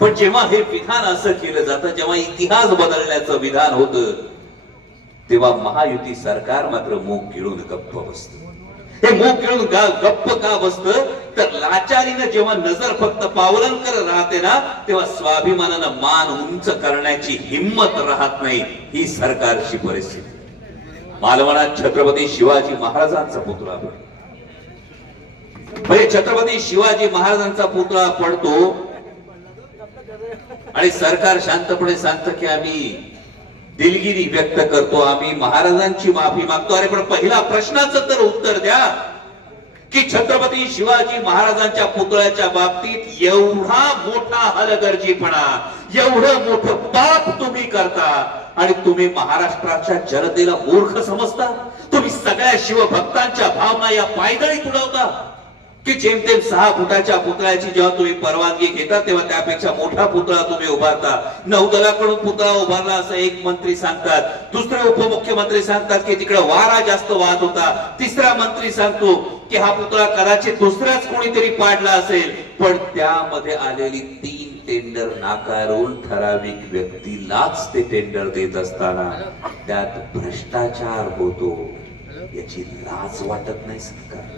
पण जेव्हा हे विधान असं केलं जातं, जेव्हा इतिहास बदलण्याचं विधान होतं, तेव्हा महायुती सरकार मात्र मूग गिळून गप्प बसतं। हे मूग गिळून गप्प का बसतं तर लाचारीनं जेव्हा नजर फक्त पावलांकर राहते ना, तेव्हा स्वाभिमानानं मान उंच करण्याची हिंमत राहत नाही। ही सरकारची परिस्थिती। मालवणात छत्रपती शिवाजी महाराजांचा पुतळा पडतो, छत्रपती शिवाजी महाराजांचा पुतळा पडतो आणि सरकार शांतपणे सांगतं की आम्ही दिलगिरी व्यक्त करतो, आम्ही महाराजांची माफी मागतो। अरे पण पहिला प्रश्नाचं तर उत्तर द्या की छत्रपती शिवाजी महाराजांच्या पुतळ्याच्या बाबतीत एवढा मोठा हलगर्जीपणा, एवढं मोठं पाप तुम्ही करता आणि तुम्ही महाराष्ट्राच्या जनतेला मूर्ख समजता, तुम्ही सगळ्या शिवभक्तांच्या भावना या पायदळी तुडवता। की जेमतेम 6 फुटाच्या पुतळ्याची जेव्हा तुम्ही परवानगी घेता तेव्हा त्यापेक्षा मोठा पुतळा तुम्ही उभारता. नौदलाकडून पुतळा उभारला असं एक मंत्री सांगतात, दुसरे उपमुख्यमंत्री सांगतात की तिकडे वारा जास्त वाहत होता, तिसरा मंत्री सांगतो की हा पुतळा कदाचित दुसराच कोणीतरी पाडला असेल. पण त्यामध्ये आलेली 3 टेंडर नाकारून ठराविक व्यक्तीलाच ते टेंडर देत असताना त्यात भ्रष्टाचार होतो याची लाज वाटत नाही सरकार?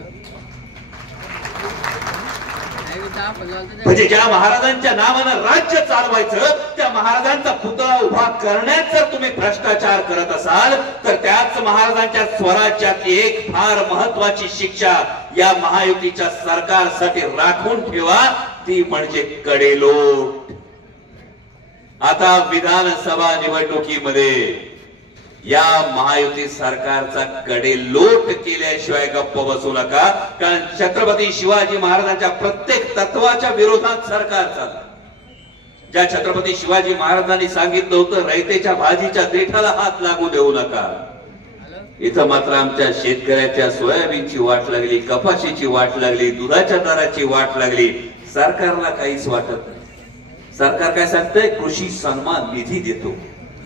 म्हणजे ज्या महाराजांच्या नावानं राज्य चालवायचं त्या महाराजांचा पुतळा उभा करण्यात जर तुम्ही भ्रष्टाचार करत असाल तर त्याच महाराजांच्या स्वराज्यातली एक फार महत्वाची शिक्षा या महायुतीच्या सरकारसाठी राखून ठेवा, ती म्हणजे कडेलोट. आता विधानसभा निवडणुकीमध्ये या महायुती सरकारचा कडेलोट केल्याशिवाय गप्प बसू नका. कारण छत्रपती शिवाजी महाराजांच्या प्रत्येक तत्वाच्या विरोधात सरकार चाललं. ज्या छत्रपती शिवाजी महाराजांनी सांगितलं होतं रयतेच्या भाजीच्या देठाला हात लागू देऊ नका, इथं मात्र आमच्या शेतकऱ्याच्या सोयाबीनची वाट लागली, कपाशीची वाट लागली, दुधाच्या दराची वाट लागली. सरकारला काहीच वाटत नाही. सरकार काय सांगतंय? कृषी सन्मान निधी देतो.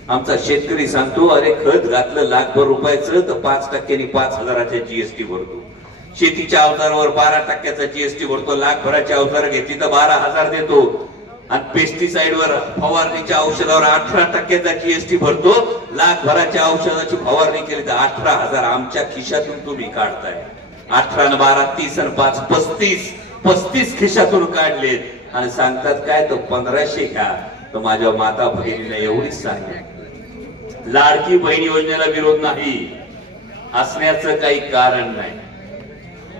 आमचा शेतकरी सांगतो अरे खत घातलं लाखभर रुपयाचं तर 5% 5,000च्या जीएसटी भरतो. शेतीच्या अवजारावर 12% जीएसटी भरतो. लाखभराची अवजार घेतली तर 12,000 देतो. आणि पेस्टिसाइडवर फवारणीच्या औषधावर 18% जीएसटी भरतो. लाखभराच्या औषधाची फवारणी केली तर 18,000 आमच्या खिशातून तुम्ही काढताय. 18 आणि 12 30 आणि 5 35 खिशातून काढलेत आणि सांगतात काय तर 1500 घ्या. तर माझ्या माता भगिनीला एवढीच सांगेल, लाडकी बहीण योजनेला विरोध नाही असण्याचं काही कारण नाही.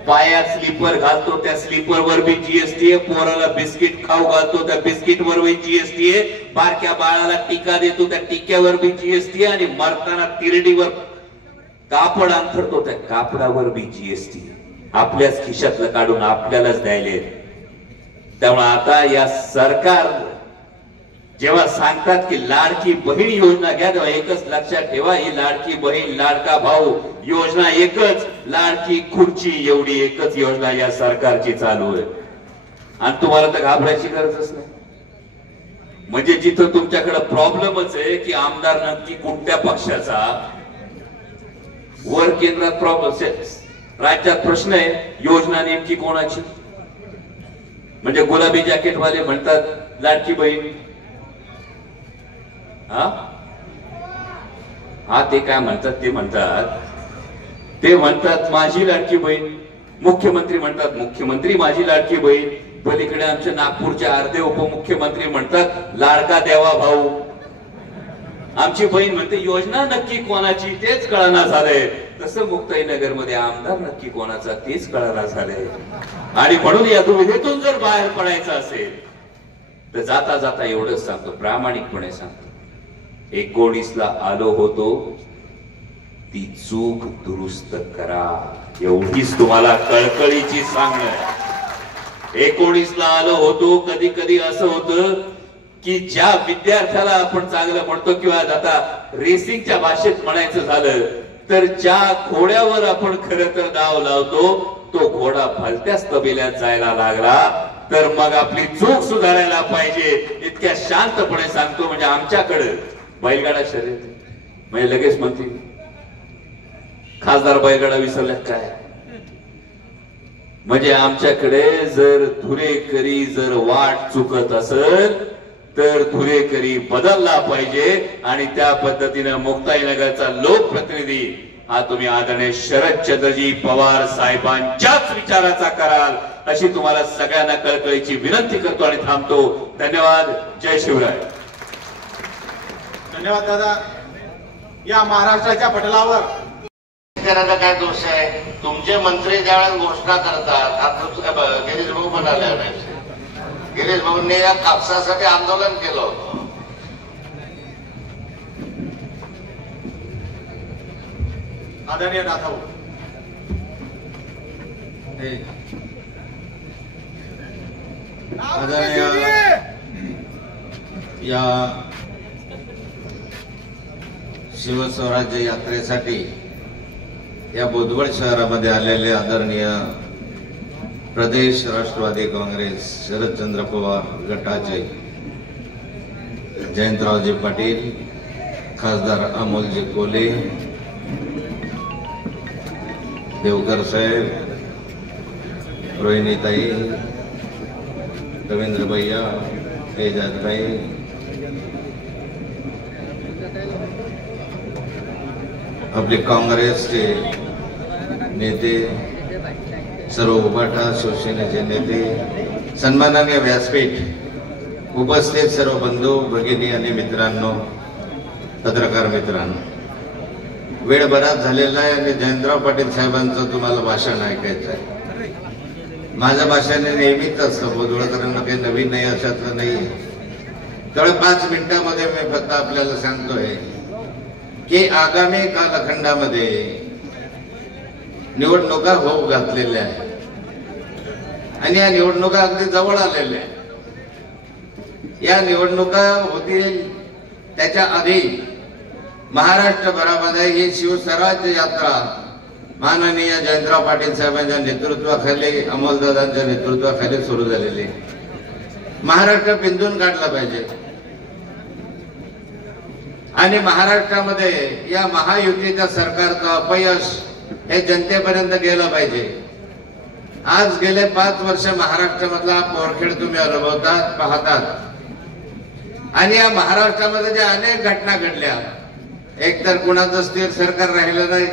पायात स्लीपर घालतो त्या स्लीपरवर बी जीएसटी आहे, पोराला बिस्किट खाऊ घालतो त्या बिस्किटवर बी जीएसटी आहे, बारक्या बाळाला टीका देतो त्या टीक्यावर बी जीएसटी आहे, आणि मरताना तिरडीवर कापड अंथरतो त्या कापडावर बी जीएसटी. आपल्याच खिशातलं काढून आपल्यालाच द्यायले. त्यामुळे आता या सरकार जेव्हा सांगतात की लाडकी बहीण योजना घ्या तेव्हा एकच लक्षात ठेवा, ही लाडकी बहीण लाडका भाऊ योजना एकच, लाडकी खुर्ची एवढी एकच योजना या सरकारची चालू आहे. आणि तुम्हाला तर घाबरायची गरजच नाही. म्हणजे जिथं तुमच्याकडे प्रॉब्लेमच आहे की आमदार नक्की कोणत्या पक्षाचा, वर केंद्रात प्रॉब्लेम, राज्यात प्रश्न आहे योजना नेमकी कोणाची. म्हणजे गुलाबी जॅकेटवाले म्हणतात लाडकी बहीण, हा ते काय म्हणतात ते म्हणतात माझी लाडकी बहीण. मुख्यमंत्री म्हणतात मुख्यमंत्री माझी लाडकी बहीण. पलीकडे आमच्या नागपूरचे अर्धे उपमुख्यमंत्री म्हणतात लाडका देवा भाऊ. आमची बहीण म्हणते योजना नक्की कोणाची तेच कळना झालंय. तसं मुक्ताईनगर मध्ये आमदार नक्की कोणाचा तेच कळना झालंय. आणि म्हणून या दुविधेतून जर बाहेर पडायचं असेल तर जाता जाता एवढंच सांगतो, प्रामाणिकपणे सांगतो, 19ला आलो होतो ती चूक दुरुस्त करा, एवढीच तुम्हाला कळकळीची सांगणं. 19ला आलो होतो, कधी कधी असं होतं की ज्या विद्यार्थ्याला आपण चांगलं म्हणतो किंवा आता रेसिंगच्या भाषेत म्हणायचं झालं तर ज्या घोड्यावर आपण खरं तर डाव लावतो तो घोडा भलत्याच तबेल्यात जायला लागला तर मग आपली चूक सुधारायला पाहिजे. इतक्या शांतपणे सांगतो. म्हणजे आमच्याकडे बैलगाडा शर्यत म्हणजे लगेच म्हणते खासदार बैलगाडा विसरल्यात काय. म्हणजे आमच्याकडे जर धुरेकरी जर वाट चुकत असेल तर धुरेकरी बदलला पाहिजे. आणि त्या पद्धतीने मुक्ताईनगरचा लोकप्रतिनिधी हा तुम्ही आदरणीय शरदचंद्रजी पवार साहेबांच्याच विचाराचा कराल अशी तुम्हाला सगळ्यांना कळकळीची विनंती करतो आणि थांबतो. धन्यवाद. जय शिवराय. धन्यवाद दादा. या महाराष्ट्राच्या पटलावर शेतकऱ्याचा काय दोष आहे? तुमचे मंत्री ज्यावेळेस घोषणा करतात, गिरीश भाऊ म्हणाले नाही, गिरीश भाऊंनी या कापसासाठी आंदोलन केलं होतं. आदरणीय नाथाऊ, या शिवस्वराज्य यात्रेसाठी या बुधवड शहरामध्ये आलेले आदरणीय प्रदेश राष्ट्रवादी काँग्रेस शरदचंद्र पवार गटाचे जयंतरावजी पाटील, खासदार अमोलजी कोले, देवकर साहेब, रोहिणीताई, रवींद्र भैया, एजाजभाई, आपले काँग्रेसचे नेते, सर्व उभाटा शिवसेनेचे नेते, सन्माननीय व्यासपीठ, उपस्थित सर्व बंधू भगिनी आणि मित्रांनो, पत्रकार मित्रांनो, वेळ बराच झालेला आहे आणि जयंतराव पाटील साहेबांचं तुम्हाला भाषण ऐकायचं आहे. माझं भाषण नेहमीच असतं, बोधवळकरांना काही नवीन नाही अशातलं नाही. त्यामुळे 5 मिनिटांमध्ये मी फक्त आपल्याला सांगतोय की आगामी कालखंडामध्ये निवडणुका होऊ घातलेल्या आहेत आणि या निवडणुका अगदी जवळ आलेल्या आहेत. या निवडणुका होतील त्याच्या आधी महाराष्ट्रभरामध्ये ही शिवस्वराज्य यात्रा माननीय जयंतराव पाटील साहेबांच्या नेतृत्वाखाली, अमोलदादांच्या नेतृत्वाखाली सुरू झालेली. महाराष्ट्र पिंजून काढला पाहिजे आणि महाराष्ट्रामध्ये या महायुतीच्या सरकारचं अपयश हे जनतेपर्यंत गेलं पाहिजे. आज गेले 5 वर्ष महाराष्ट्रामधला पोरखेड तुम्ही अनुभवतात, पाहतात आणि या महाराष्ट्रामध्ये ज्या अनेक घटना घडल्या, एकतर कुणाचं स्थिर सरकार राहिलं नाही,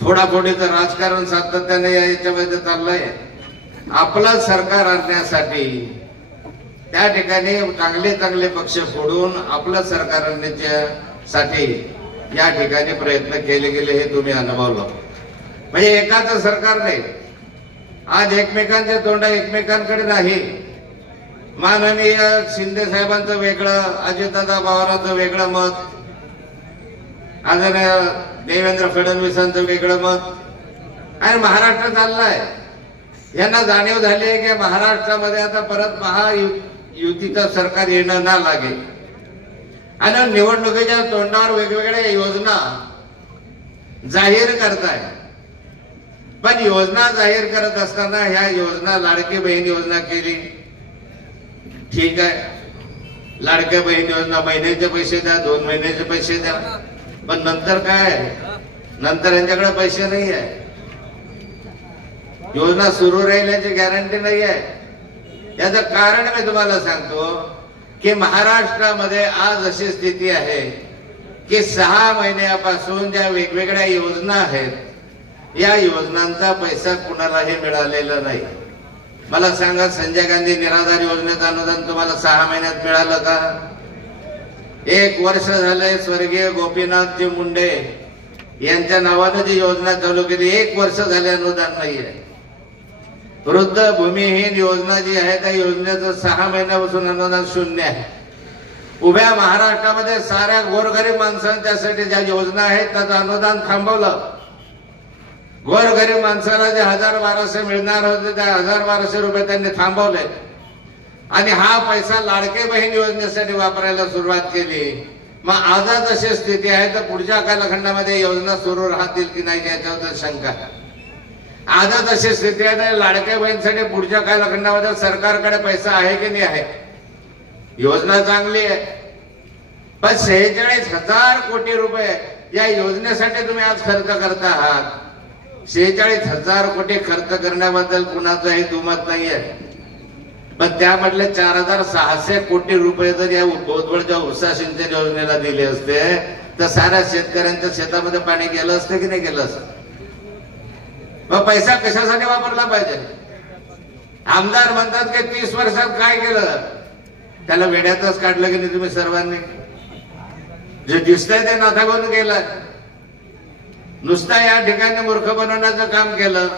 फोडाफोडीचं राजकारण सातत्याने याच्यामध्ये चाललंय. आपलं सरकार आणण्यासाठी त्या ठिकाणी चांगले पक्ष फोडून आपलं सरकार आणण्यासाठी या ठिकाणी प्रयत्न केले गेले, हे तुम्ही अनुभवलं. म्हणजे एकाच सरकार नाही, आज एकमेकांचे तोंड एकमेकांकडे नाही. माननीय शिंदे साहेबांचं वेगळं, अजितदादा पवारांचं वेगळं मत, आदरणीय देवेंद्र फडणवीसांचं वेगळं मत आणि महाराष्ट्र चाललाय. यांना जाणीव झाली आहे की महाराष्ट्रामध्ये आता परत महायुतीचं सरकार येणं ना लागे आणि निवडणुकीच्या तोंडावर वेगवेगळ्या योजना जाहीर करताय. पण योजना जाहीर करत असताना ह्या योजना, लाडकी बहीण योजना केली, ठीक आहे, लाडक्या बहीण योजना महिन्याचे पैसे द्या, 2 महिन्याचे पैसे द्या, पण नंतर काय? नंतर यांच्याकडे पैसे नाही आहे, योजना सुरू राहिल्याची गॅरंटी नाही आहे. याचं कारण मी तुम्हाला सांगतो की महाराष्ट्रामध्ये आज अशी स्थिती आहे की 6 महिन्यापासून ज्या वेगवेगळ्या योजना आहेत, या योजनांचा पैसा कुणालाही मिळालेला नाही. मला सांगा, संजय गांधी निराधार योजनेचं अनुदान तुम्हाला 6 महिन्यात मिळालं का? 1 वर्ष झालंय स्वर्गीय गोपीनाथजी मुंडे यांच्या नावानं जी योजना चालू केली, 1 वर्ष झाले अनुदान नाहीये. वृद्ध भूमिहीन योजना जी आहे त्या योजनेचं 6 महिन्यापासून अनुदान शून्य आहे. उभ्या महाराष्ट्रामध्ये साऱ्या गोरगरीब माणसांच्यासाठी ज्या योजना आहेत त्याचं अनुदान थांबवलं. गोरगरीब माणसाला जे 1000-1200 मिळणार होते त्या 1000-1200 रुपये त्यांनी थांबवले आणि हा पैसा लाडके बहीण योजनेसाठी वापरायला सुरुवात केली. मग आजच अशी स्थिती आहे तर पुढच्या कालखंडामध्ये योजना सुरू राहतील की नाही याच्यावर शंका. आजच अशी स्थिती आहे, लाडक्या बहीणसाठी पुढच्या कालखंडामध्ये सरकारकडे पैसा आहे की नाही आहे? योजना चांगली आहे, पण 46,000 कोटी रुपये या योजनेसाठी तुम्ही आज खर्च करता आहात. 46,000 कोटी खर्च करण्याबद्दल कुणाचंही दुमत नाहीये, पण त्यामधले 4,600 कोटी रुपये जर या बोधवळच्या उपसा सिंचन योजनेला दिले असते तर साऱ्या शेतकऱ्यांच्या शेतामध्ये पाणी गेलं असतं की नाही गेलं असतं? मग पैसा कशासाठी वापरला पाहिजे? आमदार म्हणतात की 30 वर्षात काय केलं, त्याला वेड्यातच काढलं की नाही तुम्ही सर्वांनी? जे दिसतंय ते नाथागून गेलं. नुसता या ठिकाणी मूर्ख बनवण्याचं काम केलं.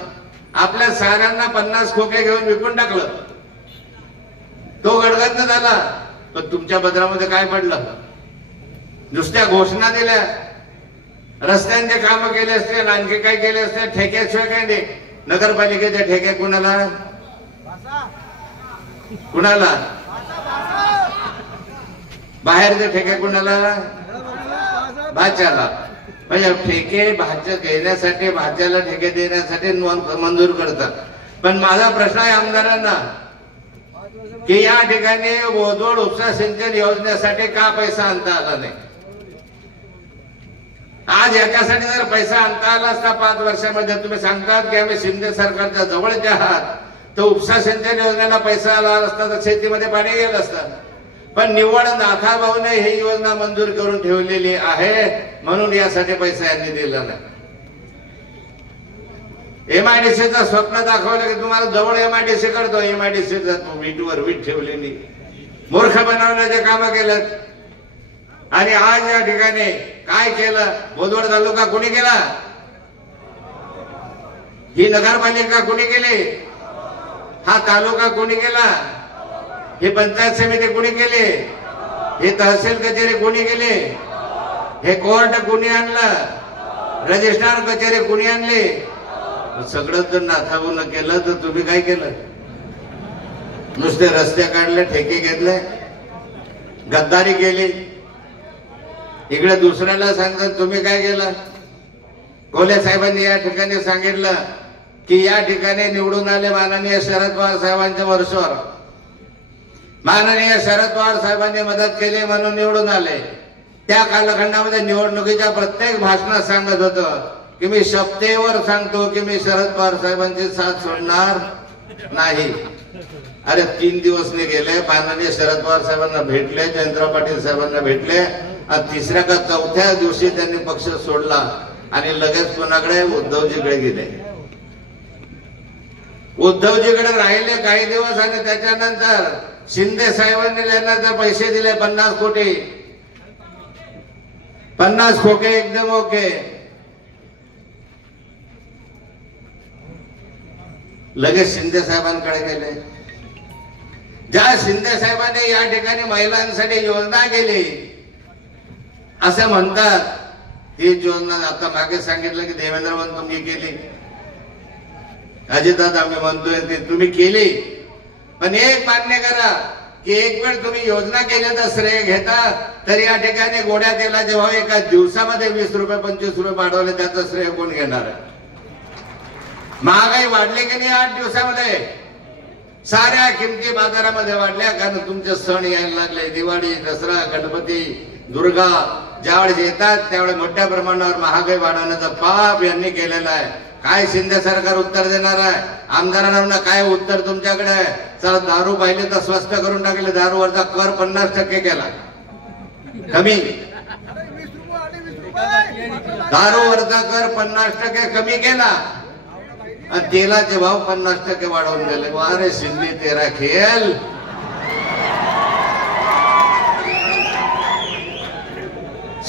आपल्या साऱ्यांना 50 खोके घेऊन विकून टाकलं. तो गडगंज झाला, पण तुमच्या पदरामध्ये काय पडलं? नुसत्या घोषणा दिल्या, रस्त्यांचे काम केले असते, आणखी काय केले असते, ठेक्याशिवाय काय नाही. नगरपालिकेचे ठेके कुणाला कुणाला बाहेरचे ठेके कुणाला? भाच्याला. म्हणजे ठेके भाज्या घेण्यासाठी, भाज्याला ठेके देण्यासाठी मंजूर करतात, पण माझा प्रश्न आहे आमदारांना की या ठिकाणी बोदवड उपसा सिंचन योजनेसाठी का पैसा आणता आला नाही? आज याच्यासाठी जर पैसा आणता आला असता 5 वर्षामध्ये, तुम्ही सांगतात की आम्ही शिंदे सरकारच्या जवळचे आहात, तर उपसा सिंचन योजनेला पैसा आला असता तर शेतीमध्ये पाणी गेलं असतं. पण निव्वळ नाथाभाऊने ही योजना मंजूर करून ठेवलेली आहे म्हणून यासाठी पैसा यांनी दिला नाही. एमआयडीसीचं स्वप्न दाखवलं की तुम्हाला जवळ एमआयडीसी करतो, एमआयडीसीचं वीटवर वीट ठेवलेली, मूर्ख बनवण्याचे काम केलं. आणि आज या ठिकाणी काय केलं? बोदवड तालुका कोणी केला? ही नगरपालिका कोणी केली? हा तालुका कोणी केला? हे पंचायत समिती कोणी केली? हे तहसील कचेरी कोणी केली? हे कोर्ट कोणी आणलं? रजिस्ट्रार कचेरी कोणी आणली? सगळं जर नाथाभाऊन केलं तर तुम्ही काय केलं? नुसते रस्ते काढले, ठेके घेतले, गद्दारी केली. इकडे दुसऱ्याला सांगतात तुम्ही काय केलं? कोल्हे साहेबांनी या ठिकाणी सांगितलं की या ठिकाणी निवडून आले माननीय शरद पवार साहेबांच्या वर्षावर, माननीय शरद पवार साहेबांनी मदत केली म्हणून निवडून आले. त्या कालखंडामध्ये निवडणुकीच्या प्रत्येक भाषणात सांगत होतं की मी शपथेवर सांगतो की मी शरद पवार साहेबांची साथ सोडणार नाही. अरे 3 दिवस नाही गेले, माननीय शरद पवार साहेबांना भेटले, जयंतराव पाटील साहेबांना भेटले, आणि 3ऱ्या का 4थ्या दिवशी त्यांनी पक्ष सोडला आणि लगेच कोणाकडे? उद्धवजीकडे गेले. उद्धवजीकडे राहिले काही दिवस आणि त्याच्यानंतर शिंदे साहेबांनी त्यांना पैसे दिले 50 कोटी, 50 खोके एकदम ओके. लगेच शिंदे साहेबांकडे गेले. ज्या शिंदे साहेबांनी या ठिकाणी महिलांसाठी योजना केली असं म्हणतात, ही योजना आता मागे सांगितलं की देवेंद्र फडणवीसांनी केली, अजितदादा आम्ही म्हणतोय ते तुम्ही केली. पण एक मान्य करा की एक वेळ तुम्ही योजना केल्याचं श्रेय घेता, तर या ठिकाणी गोड्या तेलाचे भाव एका दिवसामध्ये 20 रुपये 25 रुपये वाढवले, त्याचं श्रेय कोण घेणार? महागाई वाढली की नाही 8 दिवसामध्ये? साऱ्या किमती बाजारामध्ये वाढल्या, कारण तुमचे सण यायला लागले, दिवाळी, दसरा, गणपती, दुर्गा ज्यावेळेस येतात त्यावेळेस मोठ्या प्रमाणावर महागाई वाढवण्याचा पाप यांनी केलेला आहे. काय शिंदे सरकार उत्तर देणार आहे? आमदारांना काय उत्तर तुमच्याकडे आहे? चला दारू पाहिले तर स्वस्त करून टाकले, दारूवरचा कर 50% केला कमी, दारूवरचा कर 50% कमी केला आणि तेलाचे भाव 50% वाढवून दिले. अरे शिंदे तेरा खेळ.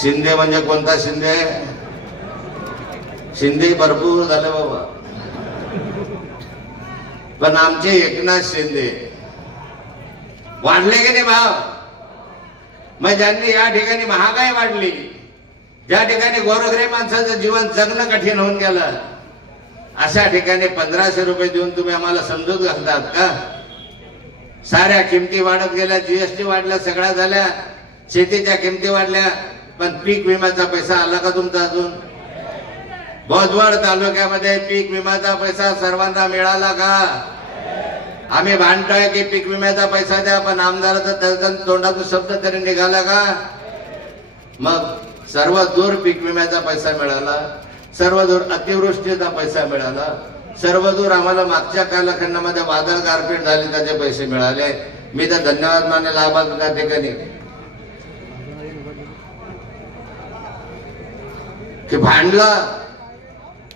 शिंदे म्हणजे कोणता शिंदे? शिंदे भरपूर झाले बाबा, पण आमचे एकनाथ शिंदे वाढले की नाही भाव? मग ज्यांनी या ठिकाणी महागाई वाढली, ज्या ठिकाणी गोरगरीब माणसाचं जीवन जगणं कठीण होऊन गेलं, अशा ठिकाणी 1500 रुपये देऊन तुम्ही आम्हाला समजूत घालतात का? साऱ्या किमती वाढत गेल्या, जीएसटी वाढल्या, सगळ्या झाल्या, शेतीच्या किमती वाढल्या, पण पीक विम्याचा पैसा आला का तुमचा अजून? बोदवड तालुक्यामध्ये पीक विम्याचा पैसा सर्वांना मिळाला का? आम्ही भांडतोय की पीक विम्याचा पैसा द्या, पण आमदाराचा तोंडातून शब्द तरी निघाला का? मग सर्व दूर पीक विम्याचा पैसा मिळाला, सर्व दूर अतिवृष्टीचा पैसा मिळाला, सर्व दूर आम्हाला मागच्या कालखंडामध्ये वादळ गारपीट झाली त्याचे पैसे मिळाले. मी तर धन्यवाद मानेल आभार त्या ठिकाणी की भांडला,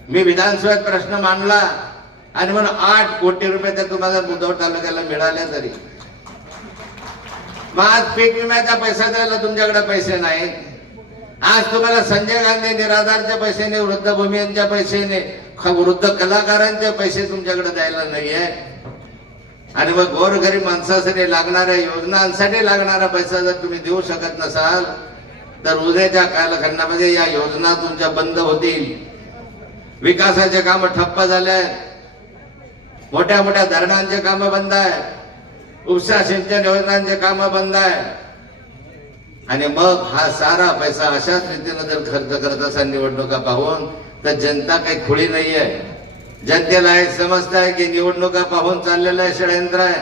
मी विधानसभेत प्रश्न मांडला आणि म्हणून 8 कोटी रुपये तर तुम्हाला बोदवड तालुक्याला मिळाले, तरी मग आज पीक विम्याचा पैसा द्यायला तुमच्याकडे पैसे नाहीत. आज तुम्हाला संजय गांधी निराधारच्या पैशाने, वृद्धभूमींच्या पैशाने, वृद्ध कलाकारांचे पैसे तुमच्याकडे द्यायला नाहीये. आणि मग गोरगरीब माणसासाठी लागणाऱ्या योजनांसाठी लागणारा पैसा जर तुम्ही देऊ शकत नसाल तर उद्याच्या कालखंडामध्ये या योजना तुमच्या बंद होतील. विकासाचे काम ठप्प झाले, मोठ्या मोठ्या धरणांचे काम बंद आहे, उपसा सिंचन योजनांचे काम बंद आहे. आणि मग हा सारा पैसा अशाच रीतीने जर खर्च करत असा निवडणुका पाहून, तर जनता काही खुळी नाहीये. जनतेला हे समजत आहे की निवडणुका पाहून चाललेलं आहे षडयंत्र आहे,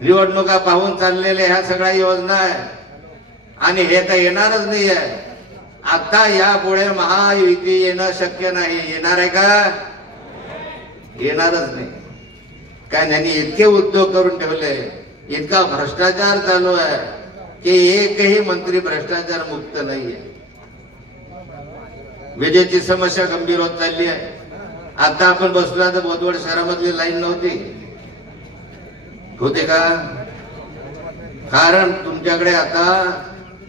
निवडणुका पाहून चाललेल्या ह्या सगळ्या योजना आहे आणि हे तर येणारच नाही आहे. आता यापुढे महायुती येणं शक्य नाही. येणार आहे का? येणारच नाही. काय त्यांनी इतके उद्योग करून ठेवले, इतका भ्रष्टाचार चालू आहे की एकही मंत्री भ्रष्टाचार मुक्त नाहीये. विजेची समस्या गंभीर होत चालली आहे. आता आपण बसलो तर बोदवड शहरामधली लाईन नव्हती, होते का? कारण तुमच्याकडे आता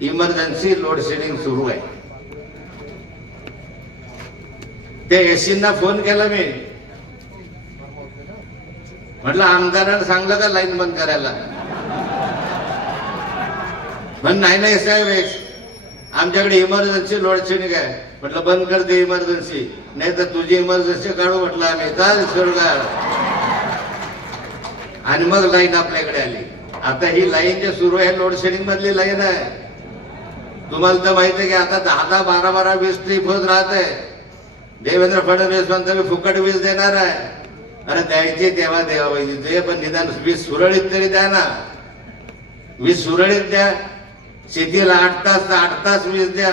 इमर्जन्सी लोड शेडिंग सुरू आहे. ते एसींना फोन केला मी, म्हटलं आमदारांना सांगलं का लाईन बंद करायला? म्हण नाही साहेब, आमच्याकडे इमर्जन्सी लोड शेडिंग आहे. म्हटलं बंद कर दे इमर्जन्सी, नाही तर तुझी इमर्जन्सी काढू म्हटलं आम्ही. चाल सुरगाळ. आणि मग लाईन आपल्याकडे आली. आता ही लाईन जे सुरू आहे लोड शेडिंग मधली लाईन आहे. तुम्हाला तर माहिती आहे की आता 10-10, 12-12 वीज ट्रिप होत राहते. देवेंद्र फडणवीस म्हणतो मी फुकट वीज देणार आहे. अरे द्यायची तेव्हा द्यावा पाहिजे, पण निदान वीज सुरळीत तरी द्या ना. वीज सुरळीत द्या. शेतीला 8 तास तर 8 तास वीज द्या.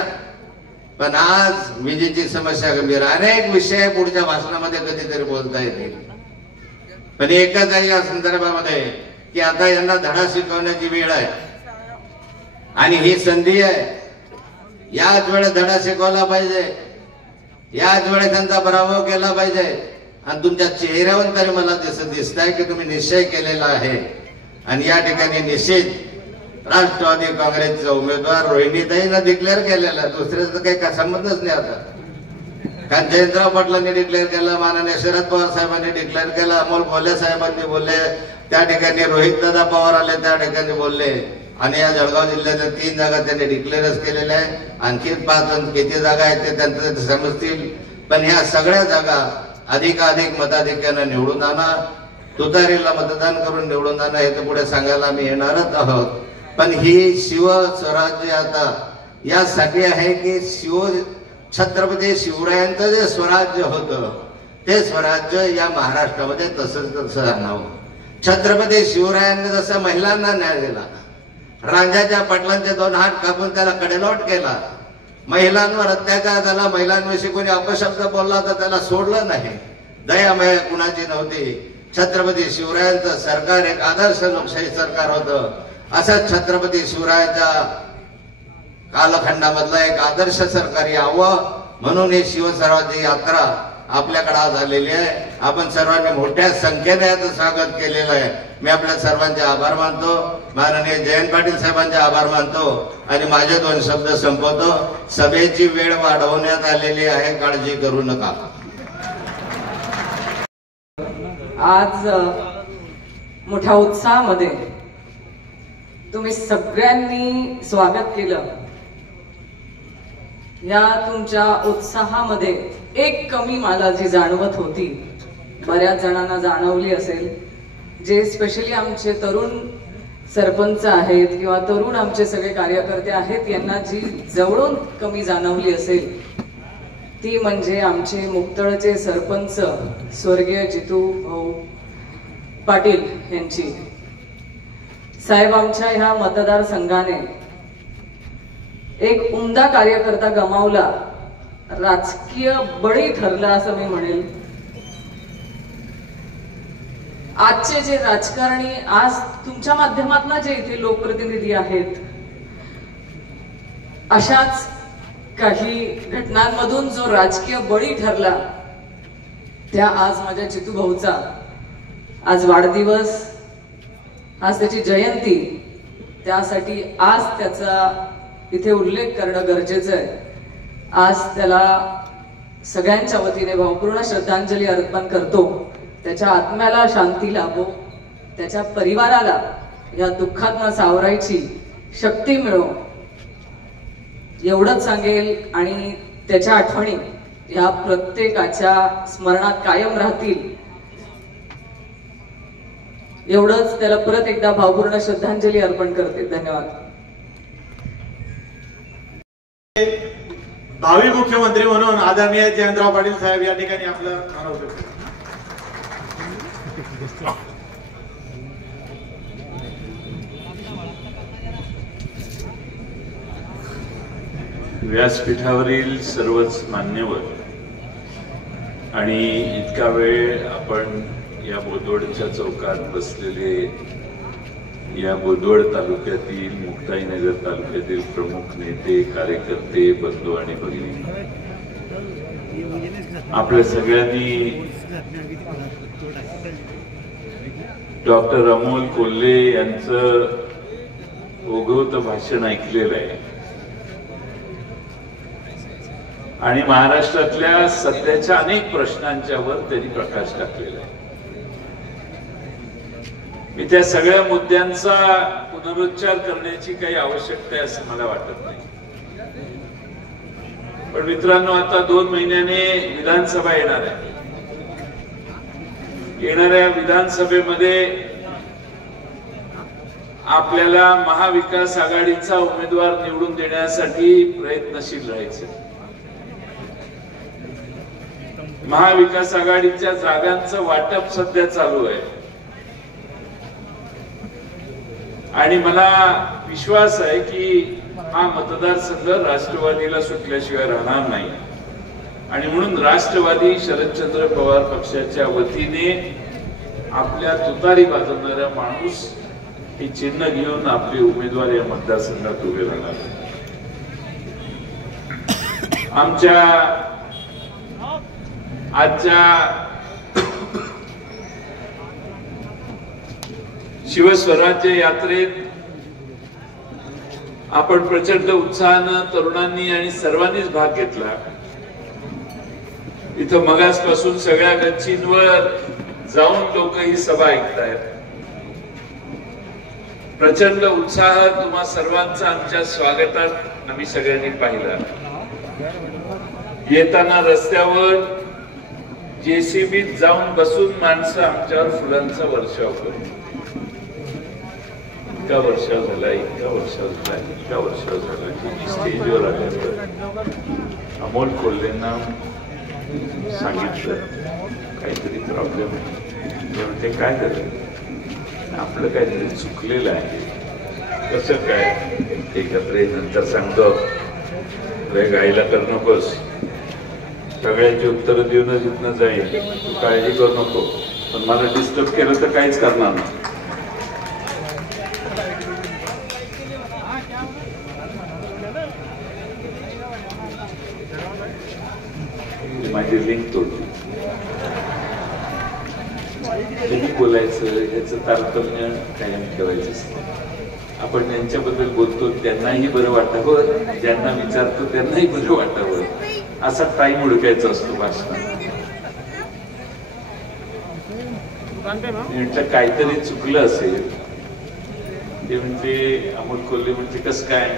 पण आज विजेची समस्या गंभीर. अनेक विषय पुढच्या भाषणामध्ये कधीतरी बोलता येतील, पण एकच आहे या संदर्भामध्ये की आता यांना धडा शिकवण्याची वेळ आहे आणि ही संधी आहे. याच वेळेस धडा शिकवला पाहिजे, याच वेळेस त्यांचा पराभव केला पाहिजे. आणि तुमच्या चेहऱ्यावर तरी मला दिसत आहे की तुम्ही निश्चय केलेला आहे. आणि या ठिकाणी निश्चित राष्ट्रवादी काँग्रेसचा उमेदवार रोहिणीताईंना डिक्लेअर केलेला, दुसऱ्याचा काही संबंधच नाही आता. कारण जयंतराव पाटलांनी डिक्लेअर केलं, माननीय शरद पवार साहेबांनी डिक्लेअर केलं, अमोल कोल्हे साहेबांनी बोलले, त्या ठिकाणी रोहित दादा पवार आले त्या ठिकाणी बोलले. आणि या जळगाव जिल्ह्याच्या 3 जागा त्यांनी डिक्लेअरच केलेल्या आहे. आणखी 5 किती जागा आहेत ते त्यांचं समजतील. पण ह्या सगळ्या जागा अधिकाधिक मताधिक्यानं निवडून आणा. तुतारीला मतदान करून निवडून आणा हे तर पुढे सांगायला आम्ही येणारच आहोत. पण ही शिवस्वराज्य आता यासाठी आहे की छत्रपती शिवरायांचं जे स्वराज्य होतं ते स्वराज्य या महाराष्ट्रामध्ये तसं आणावं. छत्रपती शिवरायांनी जसं महिलांना न्याय दिला, रांजाच्या पाटलांचे 2 हात कापून त्याला कडेलोट केला, महिलांवर अत्याचार झाला, महिलांविषयी कोणी अपशब्द बोलला तर त्याला सोडलं नाही, दयामय कुणाची नव्हती. छत्रपती शिवरायांचं सरकार एक आदर्श लोकशाही सरकार होतं. असं छत्रपती शिवरायांच्या कालखंडामधलं एक आदर्श सरकार यावं म्हणून ही शिवस्वराज्य यात्रा आपल्याकडे आज आलेली आहे. आपण सर्वांनी मोठ्या संख्येने याचं स्वागत केलेलं आहे. मी आपल्या सर्वांचे आभार मानतो. माननीय जयंत पाटील साहेबांचे आभार मानतो आणि माझे 2 शब्द संपवतो. सभेची वेळ वाढवण्यात आलेली आहे, काळजी करू नका. आज मोठ्या उत्साहामध्ये तुम्ही सगळ्यांनी स्वागत केलं. या तुमच्या उत्साहामध्ये एक कमी मला जी जाणवत होती, बऱ्याच जणांना जाणवली असेल, जे स्पेशली आमचे तरुण सरपंच आहेत किंवा तरुण आमचे सगळे कार्यकर्ते आहेत, यांना जी जवळून कमी जाणवली असेल ती म्हणजे आमचे मुक्तळचे सरपंच स्वर्गीय जितू भाऊ पाटील यांची. साहेब, आमच्या ह्या मतदारसंघाने एक उमदा कार्यकर्ता गमावला, राजकीय बळी ठरला असं मी म्हणेल. आजचे जे राजकारणी, आज तुमच्या माध्यमातून जे इथे लोकप्रतिनिधी आहेत, अशाच काही घटनांमधून जो राजकीय बळी ठरला, त्या आज माझ्या जितू भाऊचा आज वाढदिवस, आज त्याची जयंती, त्यासाठी आज त्याचा इथे उल्लेख करणं गरजेचं आहे. आज त्याला सगळ्यांच्या वतीने भावपूर्ण श्रद्धांजली अर्पण करतो. त्याच्या आत्म्याला शांती लाभो, त्याच्या परिवाराला या दुःखातनं सावरायची शक्ती मिळो, एवढंच सांगेल. आणि त्याच्या आठवणी या प्रत्येकाच्या स्मरणात कायम राहतील, एवढंच त्याला परत एकदा भावपूर्ण श्रद्धांजली अर्पण करते. धन्यवाद. भावी मुख्यमंत्री म्हणून आदरणीय जयंतराव पाटील साहेब या ठिकाणी आपलं व्यासपीठावरील सर्वच मान्यवर आणि इतका वेळ आपण या बोदवडच्या चौकात बसलेले या बोदवड तालुक्यातील मुक्ताईनगर तालुक्यातील प्रमुख नेते कार्यकर्ते बंधू आणि भगिनी आपल्या सगळ्यांनी डॉक्टर अमोल कोल्हे यांचं ओघवतं भाषण ऐकलेलं आहे आणि महाराष्ट्रातल्या सध्याच्या अनेक प्रश्नांच्यावर त्यांनी प्रकाश टाकलेला आहे. मी त्या सगळ्या मुद्द्यांचा पुनरुच्चार करण्याची काही आवश्यकता आहे असं मला वाटत नाही. पण मित्रांनो, आता 2 महिन्याने विधानसभा येणार आहे. येणाऱ्या विधानसभेमध्ये आपल्याला महाविकास आघाडीचा उमेदवार निवडून देण्यासाठी प्रयत्नशील राहायचे. महाविकास आघाडीच्या जागांचं वाटप सध्या चालू आहे आणि मला विश्वास आहे की हा मतदारसंघ राष्ट्रवादीला सुटल्याशिवाय राहणार नाही आणि म्हणून राष्ट्रवादी शरदचंद्र पवार पक्षाच्या वतीने आपल्या तुतारी वाजवणारा माणूस हे चिन्ह घेऊन आपले उमेदवार या मतदारसंघात उभे राहणार. आमच्या आजच्या शिवस्वराज्य यात्रेत आपण प्रचंड उत्साहानं तरुणांनी आणि सर्वांनीच भाग घेतला. इथं मगासपासून सगळ्या गच्चींवर जाऊन लोक ही सभा ऐकतायत. प्रचंड उत्साह तुम्हा सर्वांचा आमच्या स्वागतात आम्ही सगळ्यांनी पाहिला. येताना रस्त्यावर जेसीबीत जाऊन बसून माणसं आमच्यावर फुलांचा वर्षाव करतात. इतका वर्षाव झाला, इतका वर्षाव झाला, इतका वर्षाव झाला की मी स्टेजवर आल्यावर अमोल कोल्हेंना सांगितलं काहीतरी प्रॉब्लेम आहे. ते काय झालं, आपलं काहीतरी चुकलेलं आहे. कसं काय, एकत्र नंतर सांगतो, गायला कर नकोस, सगळ्यांची उत्तर देऊनच इथनं जाईल, तू काळजी करू नको, पण मला डिस्टर्ब केलं तर काहीच करणार नाही. माझी लिंक तोडली. तुम्ही बोलायचं याचं तारतम्य कायम ठेवायचं असतं. आपण ज्यांच्याबद्दल बोलतो त्यांनाही बरं वाटावं, ज्यांना विचारतो त्यांनाही बरं वाटावं, असा टाइम उडकायचा असतो भाषणात. म्हटलं काहीतरी चुकलं असेल. ते म्हणते अमोल कोल्हे म्हणते कसं काय,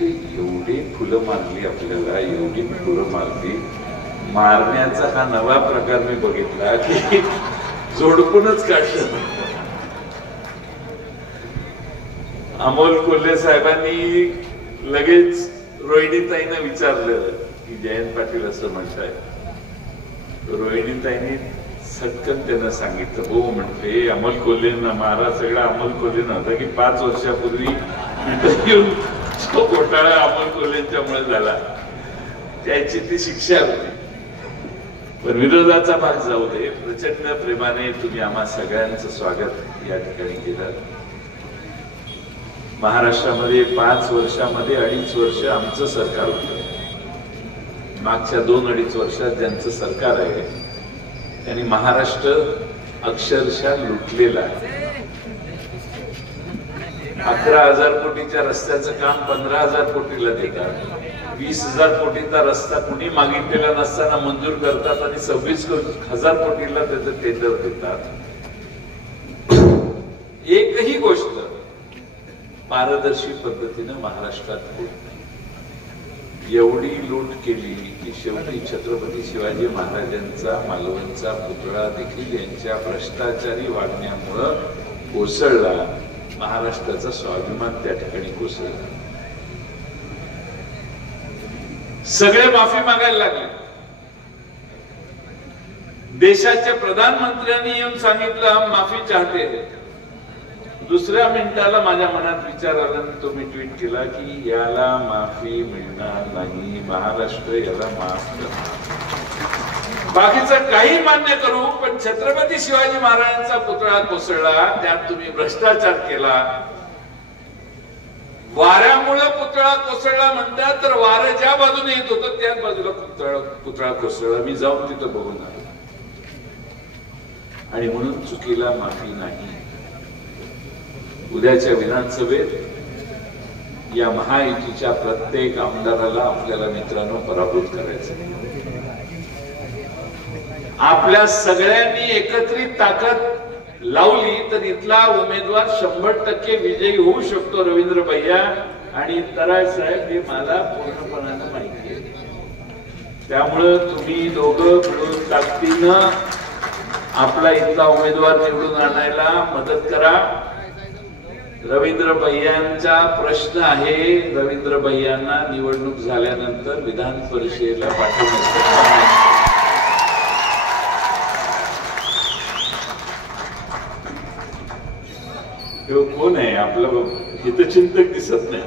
एवढी फुलं मारली आपल्याला, एवढी फुलं मारली, मारण्याचा हा नवा प्रकार मी बघितला की जोडपूनच काढलं. अमोल कोल्हे साहेबांनी लगेच रोहिणीताईंना विचारलं की जयंत पाटील असं म्हणतायत. रोहिणीताईंनी सटकन त्यांना सांगितलं, हो म्हणते अमोल कोल्हेंना मारा. सगळा अमोल कोल्हे नव्हता की 5 वर्षापूर्वी येऊन तो घोटाळा अमोल कोल्हेंच्यामुळे झाला, त्याची ती शिक्षा होती. पण विरोधाचा भाग जाऊ दे, प्रचंड प्रेमाने तुम्ही आम्हा सगळ्यांचं स्वागत या ठिकाणी केलं. महाराष्ट्रामध्ये 5 वर्षामध्ये 2.5 वर्ष आमचं सरकार होतं. मागच्या 2-2.5 वर्षात ज्यांचं सरकार आहे त्यांनी महाराष्ट्र अक्षरशः लुटलेला आहे. 11,000 कोटीच्या रस्त्याचं काम 15,000 कोटीला देतात. 20,000 कोटीचा रस्ता कुणी मागितलेला नसताना मंजूर करतात आणि 26,000 कोटीला त्याचं टेंडर देतात. एकही गोष्ट पारदर्शी पद्धतीनं महाराष्ट्रात होत नाही. एवढी लूट केली की शेवटी छत्रपती शिवाजी महाराजांचा मालवणचा पुतळा देखील यांच्या भ्रष्टाचारी वागण्यामुळं कोसळला. महाराष्ट्राचा स्वाभिमान त्या ठिकाणी कोसळला. सगळे माफी मागायला लागले. देशाच्या प्रधानमंत्र्यांनी येऊन सांगितलं हम माफी चाहते हैं. दुसऱ्या मिनिटाला माझ्या मनात विचार आला आणि तो मी ट्विट केला की याला माफी मिळणार नाही, महाराष्ट्र याला माफ करणार. बाकीचं काही मान्य करू, पण छत्रपती शिवाजी महाराजांचा पुतळा कोसळला, त्यात तुम्ही भ्रष्टाचार केला, वाऱ्यामुळे पुतळा कोसळला म्हणतात, तर वारं ज्या बाजूने येत होतं त्याच बाजूला पुतळा कोसळला. मी जाऊन तिथं बघून आलो आणि म्हणून चुकीला माफी नाही. उद्याच्या विधानसभेत या महायुतीच्या प्रत्येक आमदाराला आपल्याला मित्रांनो पराभूत करायचं. आपल्या सगळ्यांनी एकत्रित ताकद लावली तर इथला उमेदवार 100% विजयी होऊ शकतो. रवींद्र भैया आणि तराळ साहेब हे मला पूर्णपणाने माहिती आहे. त्यामुळं तुम्ही दोघं मिळून ताकदीनं आपला इथला उमेदवार निवडून आणायला मदत करा. रवींद्र भैयांचा प्रश्न आहे, रवींद्र भैयांना निवडणूक झाल्यानंतर विधान परिषदेला पाठवण्याचं. कोण आहे आपलं हितचिंतक दिसत नाही.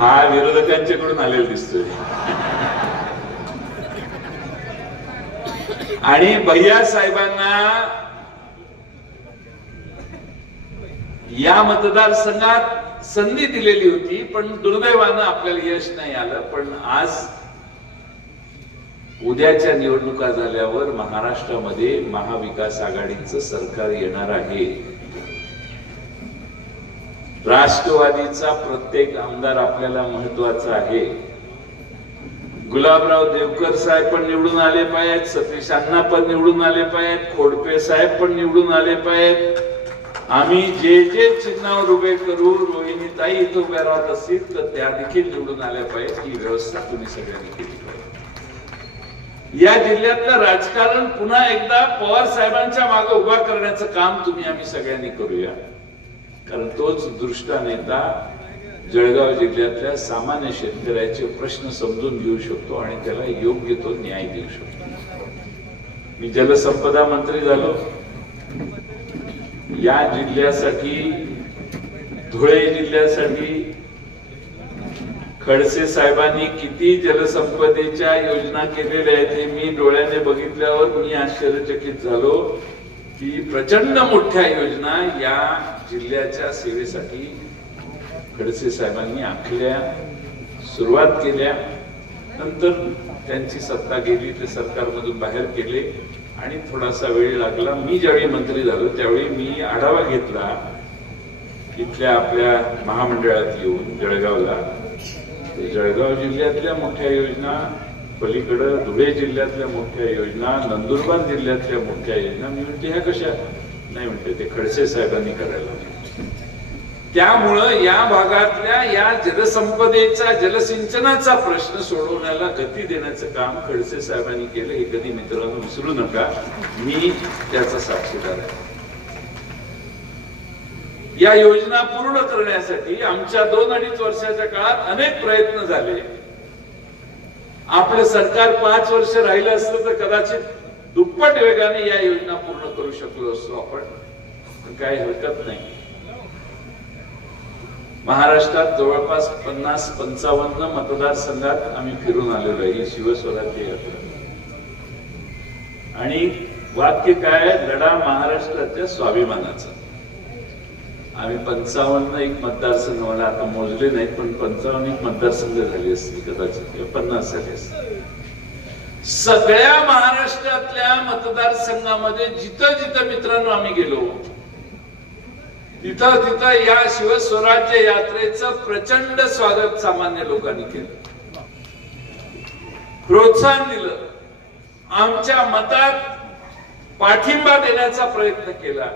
हा विरोधकांच्याकडून आलेला दिसतोय. आणि भैया साहेबांना या मतदारसंघात संधी दिलेली होती, पण दुर्दैवानं आपल्याला यश नाही आलं. पण आज उद्याच्या निवडणुका झाल्यावर महाराष्ट्रामध्ये महाविकास आघाडीचं सरकार येणार आहे. राष्ट्रवादीचा प्रत्येक आमदार आपल्याला महत्वाचा आहे. गुलाबराव देवकर साहेब पण निवडून आले पाहिजेत, सतीश अण्णा पण निवडून आले पाहिजेत, खोडपे साहेब पण निवडून आले पाहिजेत. आम्ही जे जे चिन्हावर उभे करू, रोहिणीताई इथं उभ्या राहत असतील तर त्या देखील निवडून आल्या पाहिजेत. ही व्यवस्था तुम्ही सगळ्यांनी केली पाहिजे. या जिल्ह्यातलं राजकारण पुन्हा एकदा पवार साहेबांच्या मागे उभा करण्याचं काम तुम्ही आम्ही सगळ्यांनी करूया. कारण तोच दृष्ट नेता जळगाव जिल्ह्यातल्या सामान्य शेतकऱ्याचे प्रश्न समजून घेऊ शकतो आणि त्याला योग्य तो न्याय देऊ शकतो. मी जलसंपदा मंत्री झालो. या जिल्ह्यासाठी, धुळे जिल्ह्यासाठी खडसे साहेबांनी किती जलसंपदेच्या योजना केलेल्या आहेत हे मी डोळ्याने बघितल्यावर मी आश्चर्यचकित झालो की प्रचंड मोठ्या योजना या जिल्ह्याच्या सेवेसाठी खडसे साहेबांनी आखल्या, सुरुवात केल्या. नंतर त्यांची सत्ता गेली, ते सरकारमधून बाहेर गेले आणि थोडासा वेळ लागला. मी ज्यावेळी मंत्री झालो त्यावेळी मी आढावा घेतला इथल्या आपल्या महामंडळात येऊन जळगावला. जळगाव जिल्ह्यातल्या मोठ्या योजना, पलीकडं धुळे जिल्ह्यातल्या मोठ्या योजना, नंदुरबार जिल्ह्यातल्या मोठ्या योजना, मी म्हणते ह्या कशा नाही, म्हणते ते खडसे साहेबांनी करायला. त्यामुळं या भागातल्या या जलसंपदेचा, जलसिंचनाचा प्रश्न सोडवण्याला गती देण्याचं काम खडसे साहेबांनी केलं. हे कधी मित्रांनो विसरू नका, मी त्याचा साक्षीदार आहे. या योजना पूर्ण करण्यासाठी आमच्या 2-2.5 वर्षाच्या काळात अनेक प्रयत्न झाले. आपलं सरकार 5 वर्ष राहिलं असतं तर कदाचित दुप्पट वेगाने या योजना पूर्ण करू शकलो असतो आपण. काही हरकत नाही. महाराष्ट्रात जवळपास 50-55 मतदारसंघात आम्ही फिरून आलेलो आहे. ही शिवस्वराज्य यात्रा. आणि वाक्य काय, लढा महाराष्ट्राच्या स्वाभिमानाचा. आम्ही 55 एक मतदारसंघ, मला आता मोजले नाहीत, पण 55 मतदारसंघ झाले असतील कदाचित, 50 झाले असतील. सगळ्या महाराष्ट्रातल्या मतदारसंघामध्ये जिथं जिथं मित्रांनो आम्ही गेलो तिथं तिथं या शिवस्वराज्य यात्रेचं प्रचंड स्वागत सामान्य लोकांनी केलं, प्रोत्साहन दिलं, आमच्या मतात पाठिंबा देण्याचा प्रयत्न केला.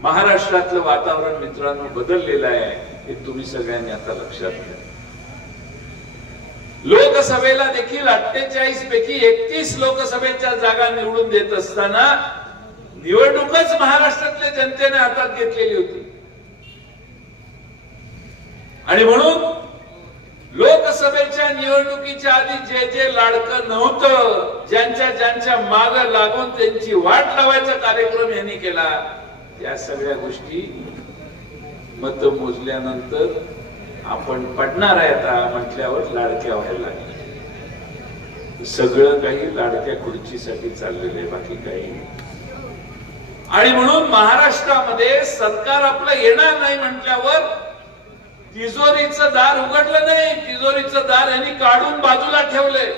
महाराष्ट्रातलं वातावरण मित्रांनो बदललेलं आहे, हे तुम्ही सगळ्यांनी आता लक्षात घ्या. लोकसभेला देखील 48 पैकी 31 लोकसभेच्या जागा निवडून देत असताना निवडणूकच महाराष्ट्रातल्या जनतेने हातात घेतलेली होती. आणि म्हणून लोकसभेच्या निवडणुकीच्या आधी जे जे लाडकं नव्हतं, ज्यांच्या माग लागून त्यांची वाट लावायचा कार्यक्रम यांनी केला, त्या सगळ्या गोष्टी मत मोजल्यानंतर आपण पडणार आहे आता म्हटल्यावर लाडक्या व्हायला लागले. सगळं काही लाडक्या खुर्चीसाठी चाललेलं आहे, बाकी काही नाही. आणि म्हणून महाराष्ट्रामध्ये सरकार आपलं येणार नाही म्हटल्यावर तिजोरीचं दार उघडलं नाही, तिजोरीचं दार यांनी काढून बाजूला ठेवलंय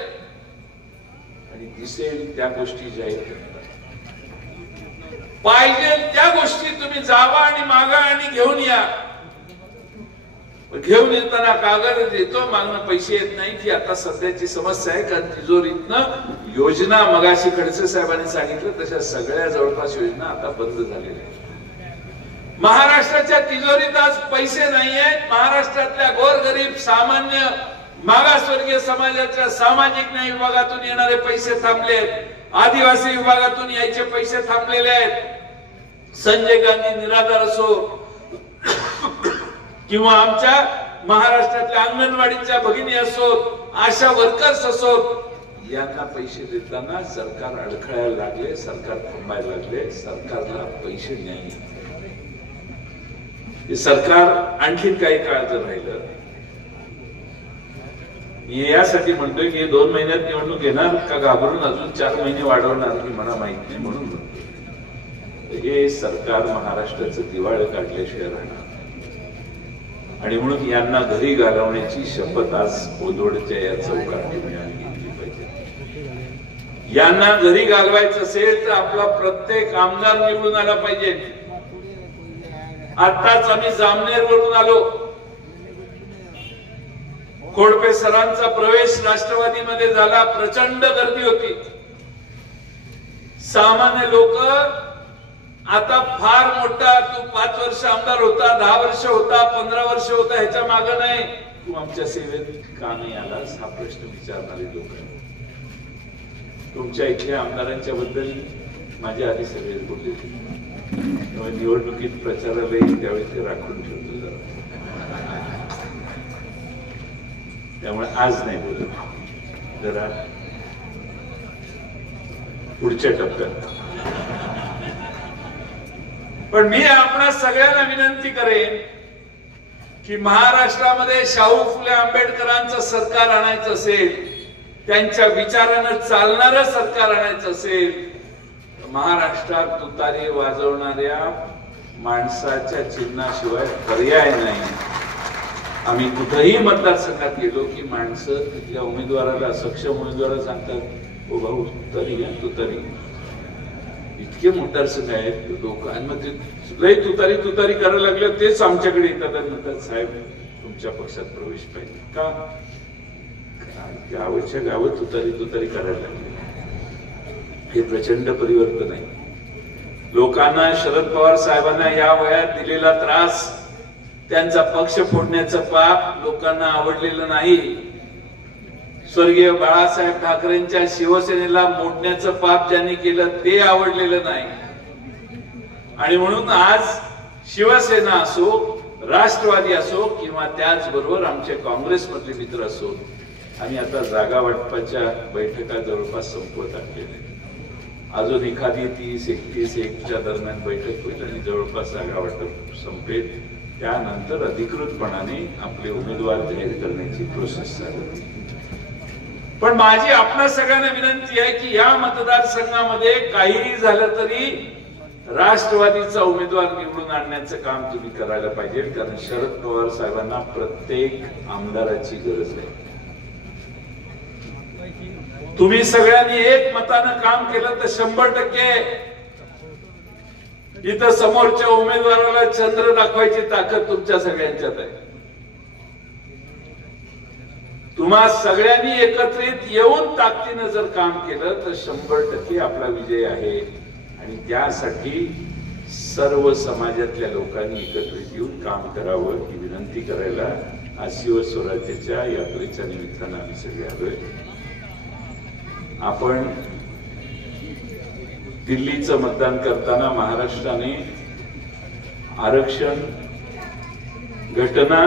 आणि दिसेल त्या गोष्टी जाहीर करतात. पाहिजे त्या गोष्टी तुम्ही जावा आणि मागा आणि घेऊन या. घेऊन येताना कागद येतो, मागणं पैसे येत नाही, ती आता सध्याची समस्या आहे. कारण तिजोरीतनं योजना मगाशी खडसे साहेबांनी सांगितलं तशा सगळ्या जवळपास योजना आता बंद झालेल्या आहेत. महाराष्ट्राच्या तिजोरीत आज पैसे नाही आहेत. महाराष्ट्रातल्या गोरगरीब सामान्य मागासवर्गीय समाजाच्या सामाजिक न्याय विभागातून येणारे पैसे थांबले आहेत. आदिवासी विभागातून यायचे पैसे थांबलेले आहेत. संजय गांधी निराधार असो किंवा आमच्या महाराष्ट्रातल्या अंगणवाडीच्या भगिनी असोत, आशा वर्कर्स असोत, यांना पैसे देताना सरकार अडखळायला लागले, सरकार थांबायला लागले, सरकारला पैसे नाही. सरकार आणखीन काही काळ जर राहिलं, मी यासाठी म्हणतोय की 2 महिन्यात निवडणूक येणार का घाबरून अजून 4 महिने वाढवणार की मला माहित नाही, म्हणून म्हणतोय हे सरकार महाराष्ट्राचं दिवाळ काढल्याशिवाय राहणार. आणि म्हणून यांना घरी घालवण्याची शपथ आज बोदवडच्या या चौकात घेतली पाहिजे. यांना घरी घालवायचं असेल तर आपला प्रत्येक आमदार निवडून आला पाहिजे. आताच आम्ही जामनेर वरून आलो. खोडपे सरांचा प्रवेश राष्ट्रवादीमध्ये झाला, प्रचंड गर्दी होती. सामान्य लोक आता फार मोठा तू 5 वर्ष आमदार होता, 10 वर्ष होता, 15 वर्ष होता, ह्याच्या मागे नाही, तू आमच्या सेवेत का नाही आलास हा प्रश्न विचारणारे लोक आहेत. तुमच्या इथल्या आमदारांच्या बद्दल माझ्या आधी सगळे बोलले. निवडणुकीत प्रचाराला येईल त्यावेळी ते राखून ठेवतो जरा, त्यामुळे आज नाही बोलत, जरा पुढच्या टप्प्यात. पण मी आपणा सगळ्यांना विनंती करेन की महाराष्ट्रामध्ये शाहू फुले आंबेडकरांचं सरकार आणायचं असेल, त्यांच्या विचारानं चालणारं सरकार आणायचं असेल, महाराष्ट्रात तुतारी वाजवणाऱ्या माणसाच्या चिन्हाशिवाय पर्याय नाही. आम्ही कुठेही मतदारसंघात गेलो की माणसं तिथल्या उमेदवाराला, सक्षम उमेदवाराला सांगतात, ओ भाऊ तुतारी घ्या, तुतारी. इतके मतदारसंघ आहेत लोकांमध्ये लय तुतारी करायला लागलं, तेच आमच्याकडे येतात आणि म्हणतात साहेब तुमच्या पक्षात प्रवेश पाहिजे का? गावाच्या गावात तुतारी करायला लागली. हे प्रचंड परिवर्तन आहे. लोकांना शरद पवार साहेबांना या वयात दिलेला त्रास, त्यांचा पक्ष फोडण्याचं पाप लोकांना आवडलेलं नाही. स्वर्गीय बाळासाहेब ठाकरेंच्या शिवसेनेला मोडण्याचं पाप ज्यांनी केलं ते आवडलेलं नाही. आणि म्हणून आज शिवसेना असो, राष्ट्रवादी असो किंवा त्याचबरोबर आमचे काँग्रेसमधले मित्र असो, आम्ही आता जागा वाटपाच्या बैठका जवळपास संपवत आणलेल्या. अजून एखादी 30-31 दरम्यान बैठक होईल आणि जवळपास जागा वाटप संपेल. त्यानंतर अधिकृतपणाने आपले उमेदवार जाहीर करण्याची प्रोसेस चालू. पण माझी आपणा सगळ्यांना विनंती आहे की या मतदारसंघामध्ये काहीही झालं तरी राष्ट्रवादीचा उमेदवार निवडून आणण्याचं काम तुम्ही करायला पाहिजे. कारण शरद पवार साहेबांना प्रत्येक आमदाराची गरज आहे. तुम्ही सगळ्यांनी एक मतानं काम केलं तर 100% इथं समोरच्या उमेदवाराला चंद्र दाखवायची ताकद तुमच्या सगळ्यांच्यात आहे. तुम्हा सगळ्यांनी एकत्रित येऊन ताकदीनं जर काम केलं तर 100% आपला विजय आहे. आणि त्यासाठी सर्व समाजातल्या लोकांनी एकत्रित येऊन काम करावं ही विनंती करायला आज शिवस्वराज्याच्या यात्रेच्या निमित्तानं आम्ही सगळे आलोय. आपण दिल्लीचं मतदान करताना महाराष्ट्राने आरक्षण घटना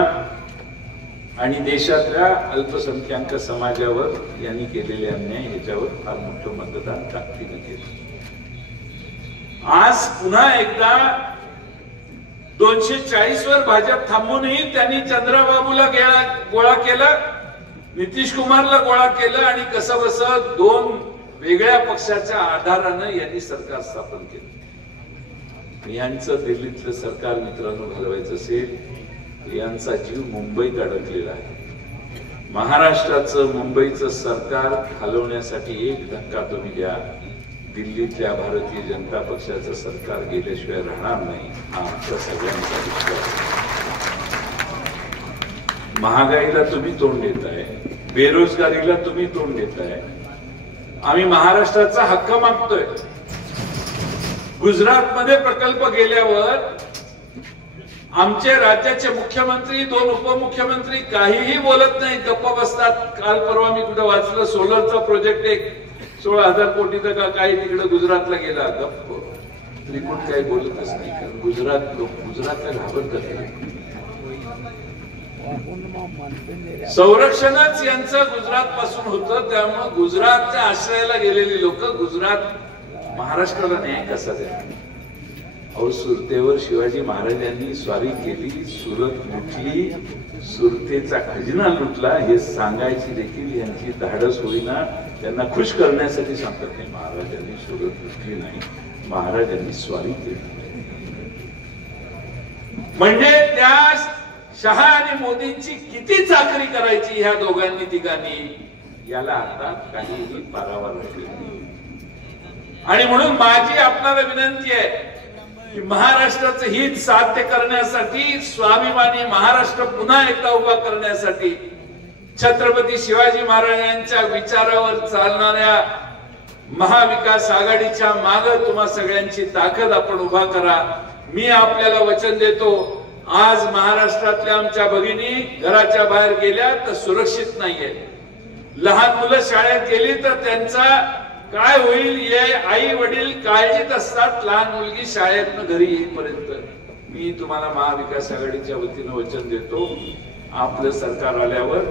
आणि देशातल्या अल्पसंख्याक समाजावर यांनी केलेले अन्याय ह्याच्यावर फार मोठं मतदान ताकदीनं केलं. आज पुन्हा एकदा 240 वर भाजप थांबूनही त्यांनी चंद्रबाबूला गोळा केला, नितीश कुमारला गोळा केलं आणि कसं बसं 2 वेगळ्या पक्षाच्या आधारानं यांनी सरकार स्थापन केलं. यांचं दिल्लीतलं सरकार मित्रांनो घालवायचं असेल, यांचा जीव मुंबईत अडकलेला आहे. महाराष्ट्राचं मुंबईचं सरकार हलवण्यासाठी एक धक्का तुम्ही द्या, दिल्लीतल्या भारतीय जनता पक्षाचं सरकार गेल्याशिवाय राहणार नाही, हा आमचा सगळ्यांचा विश्वास. महागाईला तुम्ही तोंड देताय, बेरोजगारीला तुम्ही तोंड देताय. आम्ही महाराष्ट्राचा हक्क मागतोय. गुजरातमध्ये प्रकल्प गेल्यावर आमचे राज्याचे मुख्यमंत्री 2 उपमुख्यमंत्री काहीही बोलत नाही, गप्प बसतात. काल परवा मी कुठं वाचलं, सोलरचा प्रोजेक्ट एक 16,000 कोटीचा का काही तिकडे गुजरातला गेला, गप्प. त्रिकुट काही बोलतच नाही, कारण गुजरातला घाबरतात. संरक्षणच यांचं गुजरात पासून होतं, त्यामुळे गुजरातच्या आश्रयाला गेलेली लोक गुजरात महाराष्ट्राला न्याय कसा द्या. अहो, सुरतेवर शिवाजी महाराजांनी स्वारी केली, सुरत लुटली, सुरतेचा खजिना लुटला हे सांगायची देखील यांची धाडस होईना. त्यांना खुश करण्यासाठी सांगतात नाही, महाराजांनी सुरत लुटली नाही, महाराजांनी स्वारी केली. म्हणजे त्या शहा आणि मोदींची किती चाकरी करायची ह्या दोघांनी तिघांनी, याला आता काहीही पारावर राहिलेलं नाही. आणि म्हणून माझी आपल्याला विनंती आहे की महाराष्ट्राचं हित साध्य करण्यासाठी, स्वाभिमानी महाराष्ट्र पुन्हा एकदा उभा करण्यासाठी छत्रपती शिवाजी महाराजांच्या विचारावर चालणाऱ्या महाविकास आघाडीच्या मागे तुम्हा सगळ्यांची ताकद आपण उभा करा. मी आपल्याला वचन देतो, आज महाराष्ट्रातल्या आमच्या भगिनी घराच्या बाहेर गेल्या तर सुरक्षित नाहीये. लहान मुलं शाळेत गेली तर त्यांचा काय होईल हे आई वडील काळजीत असतात, लहान मुलगी शाळेतनं घरी येईपर्यंत. मी तुम्हाला महाविकास आघाडीच्या वतीनं वचन देतो, आपलं सरकार आल्यावर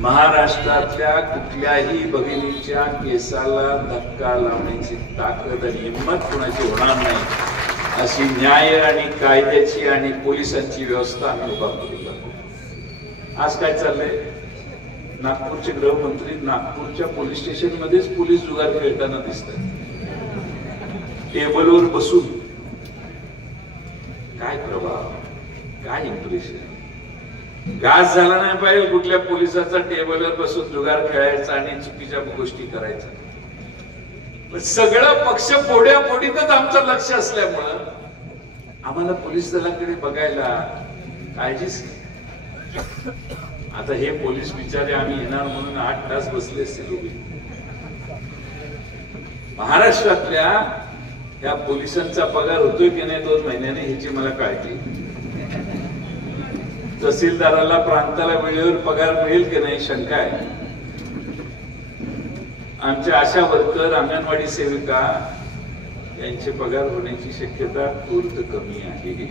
महाराष्ट्रातल्या कुठल्याही भगिनीच्या केसाला धक्का लावण्याची ताकद आणि हिंमत कोणाची होणार नाही, अशी न्याय आणि कायद्याची आणि पोलिसांची व्यवस्था आम्ही उभा करू लागलो. आज काय चाललंय, नागपूरचे गृहमंत्री नागपूरच्या पोलीस स्टेशन मध्येच पोलीस जुगार खेळताना दिसतात, टेबलवर बसून. काय प्रभाव, काय इम्प्रेशन. गाज झाला नाही पाहिजे कुठल्या पोलिसाचा टेबलवर बसून जुगार खेळायचा आणि चुकीच्या गोष्टी करायच्या. सगळं पक्ष फोड्याफोडीतच आमचं लक्ष असल्यामुळं आम्हाला पोलीस दलाकडे बघायला काळजीच. आता हे पोलीस बिचारे आम्ही येणार म्हणून 8 तास बसले असतील उभे. महाराष्ट्रातल्या या पोलिसांचा पगार होतोय की नाही 2 महिन्याने ह्याची मला काळजी. तहसीलदाराला प्रांताला वेळेवर पगार मिळेल की नाही शंका आहे. आमच्या आशा वर्कर, अंगणवाडी सेविका यांचे पगार होण्याची शक्यता खूप कमी आहे.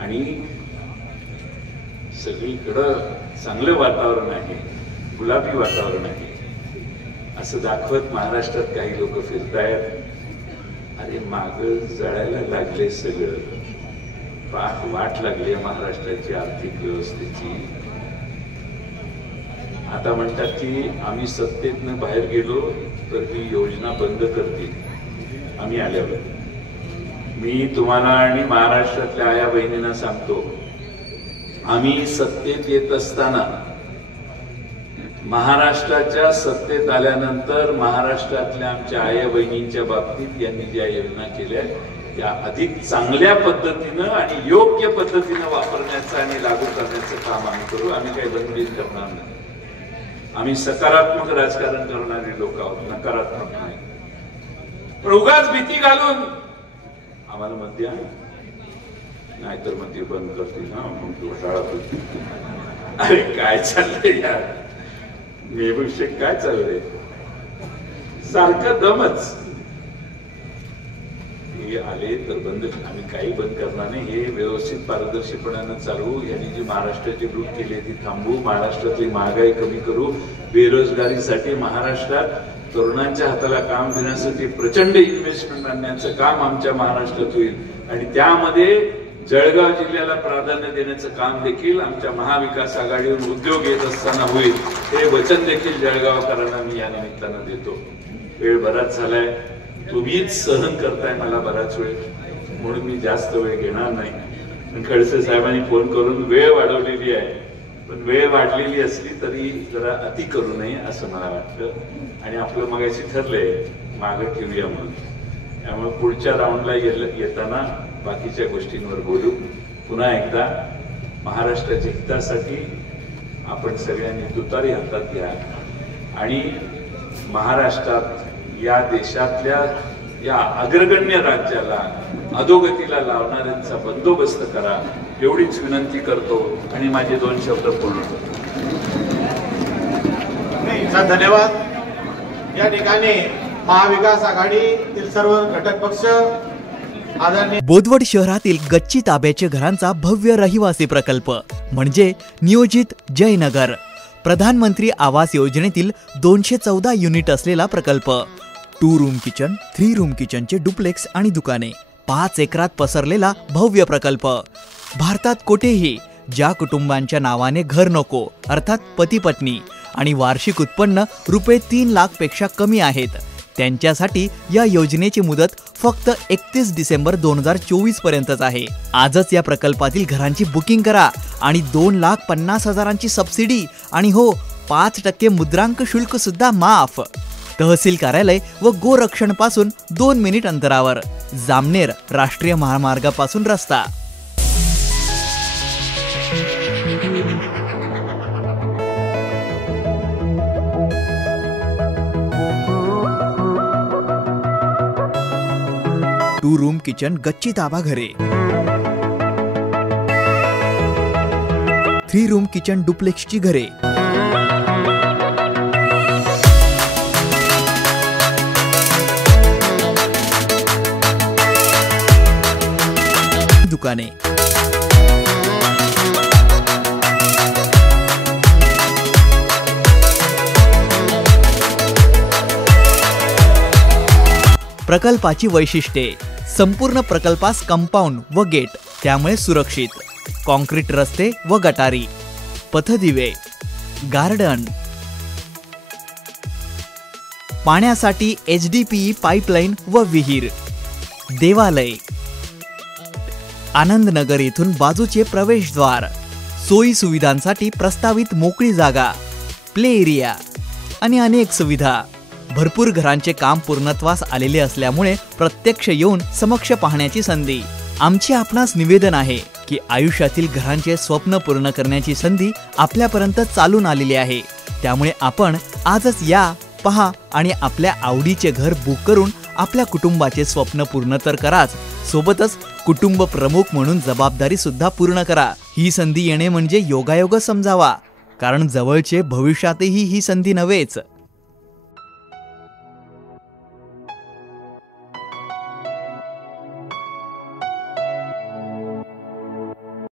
आणि सगळीकडं चांगलं वातावरण आहे, गुलाबी वातावरण आहे असं दाखवत महाराष्ट्रात काही लोक फिरतायत. अरे माग जळायला लागले सगळं, वाट लागली महाराष्ट्राची आर्थिक व्यवस्थेची. आता म्हणतात की आम्ही सत्तेतनं बाहेर गेलो तर ही योजना बंद करतील आम्ही आल्यावर. मी तुम्हाला आणि महाराष्ट्रातल्या आया बहिणींना सांगतो, आम्ही सत्तेत येत असताना, महाराष्ट्राच्या सत्तेत आल्यानंतर महाराष्ट्रातल्या आमच्या आया बहिणींच्या बाबतीत यांनी ज्या योजना केल्या त्या अधिक चांगल्या पद्धतीनं आणि योग्य पद्धतीनं वापरण्याचं आणि लागू करण्याचं काम आम्ही करू. आम्ही काही बंदबिंद करणार नाही. आम्ही सकारात्मक राजकारण करणारे लोक आहोत, नकारात्मक नाही. पण उगाच भीती घालून आम्हाला मत द्या नाहीतर मग ते बंद करतील ना, मग घोटाळा करतील. अरे काय चाललंय यार, मेभूषे काय चाललंय, सारखं दमच. हे आले तर बंद, आम्ही काही बंद करणार नाही, हे व्यवस्थित पारदर्शीपणानं चालवू, यांनी जी महाराष्ट्राची लूट केली ती थांबवू, महाराष्ट्रातली महागाई कमी करू, बेरोजगारीसाठी महाराष्ट्रात तरुणांच्या हाताला काम देण्यासाठी प्रचंड इन्व्हेस्टमेंट आणण्याचं काम आमच्या महाराष्ट्रात होईल आणि त्यामध्ये जळगाव जिल्ह्याला प्राधान्य देण्याचं काम देखील आमच्या महाविकास आघाडीवर उद्योग येत असताना होईल, हे वचन देखील जळगावकरांना मी या निमित्तानं देतो. वेळ बराच झालाय, तुम्हीच सहन करताय मला बराच वेळ, म्हणून मी जास्त वेळ घेणार नाही. पण खडसे साहेबांनी फोन करून वेळ वाढवलेली आहे, पण वेळ वाढलेली असली तरी जरा अति करू नये असं मला वाटतं आणि आपलं मगाशी ठरलंय मागं ठेवूया म्हणून. त्यामुळे पुढच्या राऊंडला येताना बाकीच्या गोष्टींवर बोलू. पुन्हा एकदा महाराष्ट्राच्या हितासाठी आपण सगळ्यांनी तुतारी हातात घ्या आणि महाराष्ट्रात या देशातल्या या अग्रगण्य राज्याला अधोगतीला लावणाऱ्यांचा बंदोबस्त करा, एवढीच विनंती करतो आणि माझे 2 शब्द पूर्ण करतो. धन्यवाद. या ठिकाणी महाविकास आघाडीतील सर्व घटक पक्ष आदरणीय बोदवड शहरातील गच्ची ताब्याचे घरांचा भव्य रहिवासी प्रकल्प म्हणजे नियोजित जयनगर, प्रधानमंत्री आवास योजनेतील 214 युनिट असलेला प्रकल्प. 2 रूम किचन, 3 रूम किचनचे डुप्लेक्स आणि दुकाने, 5 एकरात पसरलेला भव्य प्रकल्प. भारतात कुठेही ज्या कुटुंबांच्या नावाने घर नको अर्थात पती पत्नी आणि वार्षिक उत्पन्न ₹3 लाख पेक्षा कमी आहेत, त्यांच्यासाठी या योजनेची मुदत फक्त 31 डिसेंबर 2024 पर्यंतच आहे. आजच या प्रकल्पातील घरांची बुकिंग करा आणि 2,50,000ची सबसिडी आणि हो 5% मुद्रांक शुल्क सुद्धा माफ. तहसील कार्यालय व गोरक्षण पासून 2 मिनिट अंतरावर, जामनेर राष्ट्रीय महामार्गापासून रस्ता. टू रूम किचन गच्ची ताबा घरे, 3 रूम किचन डुप्लेक्सची घरे, दुकाने. प्रकल्पाची वैशिष्ट्ये: संपूर्ण प्रकल्पास कंपाऊंड व गेट, त्यामुळे सुरक्षित, कॉन्क्रीट रस्ते व गटारी, पथदिवे, गार्डन, पाण्यासाठी HDPE पाईपलाईन व विहीर, देवालय, आनंदनगर येथून बाजूचे प्रवेशद्वार, सोयी सुविधांसाठी प्रस्तावित मोकळी जागा, प्ले एरिया आणि अनेक सुविधा. भरपूर घरांचे काम पूर्णत्वास आलेले असल्यामुळे प्रत्यक्ष येऊन समक्ष पाहण्याची संधी. आमचे आपणास निवेदन आहे की आयुष्यातील घरांचे स्वप्न पूर्ण करण्याची संधी आपल्यापर्यंत चालून आलेली आहे. त्यामुळे आपण आजच या, पहा आणि आपल्या आवडीचे घर बुक करून आपल्या कुटुंबाचे स्वप्न पूर्ण तर कराच, सोबतच कुटुंब प्रमुख म्हणून जबाबदारी सुद्धा पूर्ण करा. ही संधी येणे म्हणजे योगायोग समजावा, कारण जवळचे भविष्यातही ही संधी नव्हेच.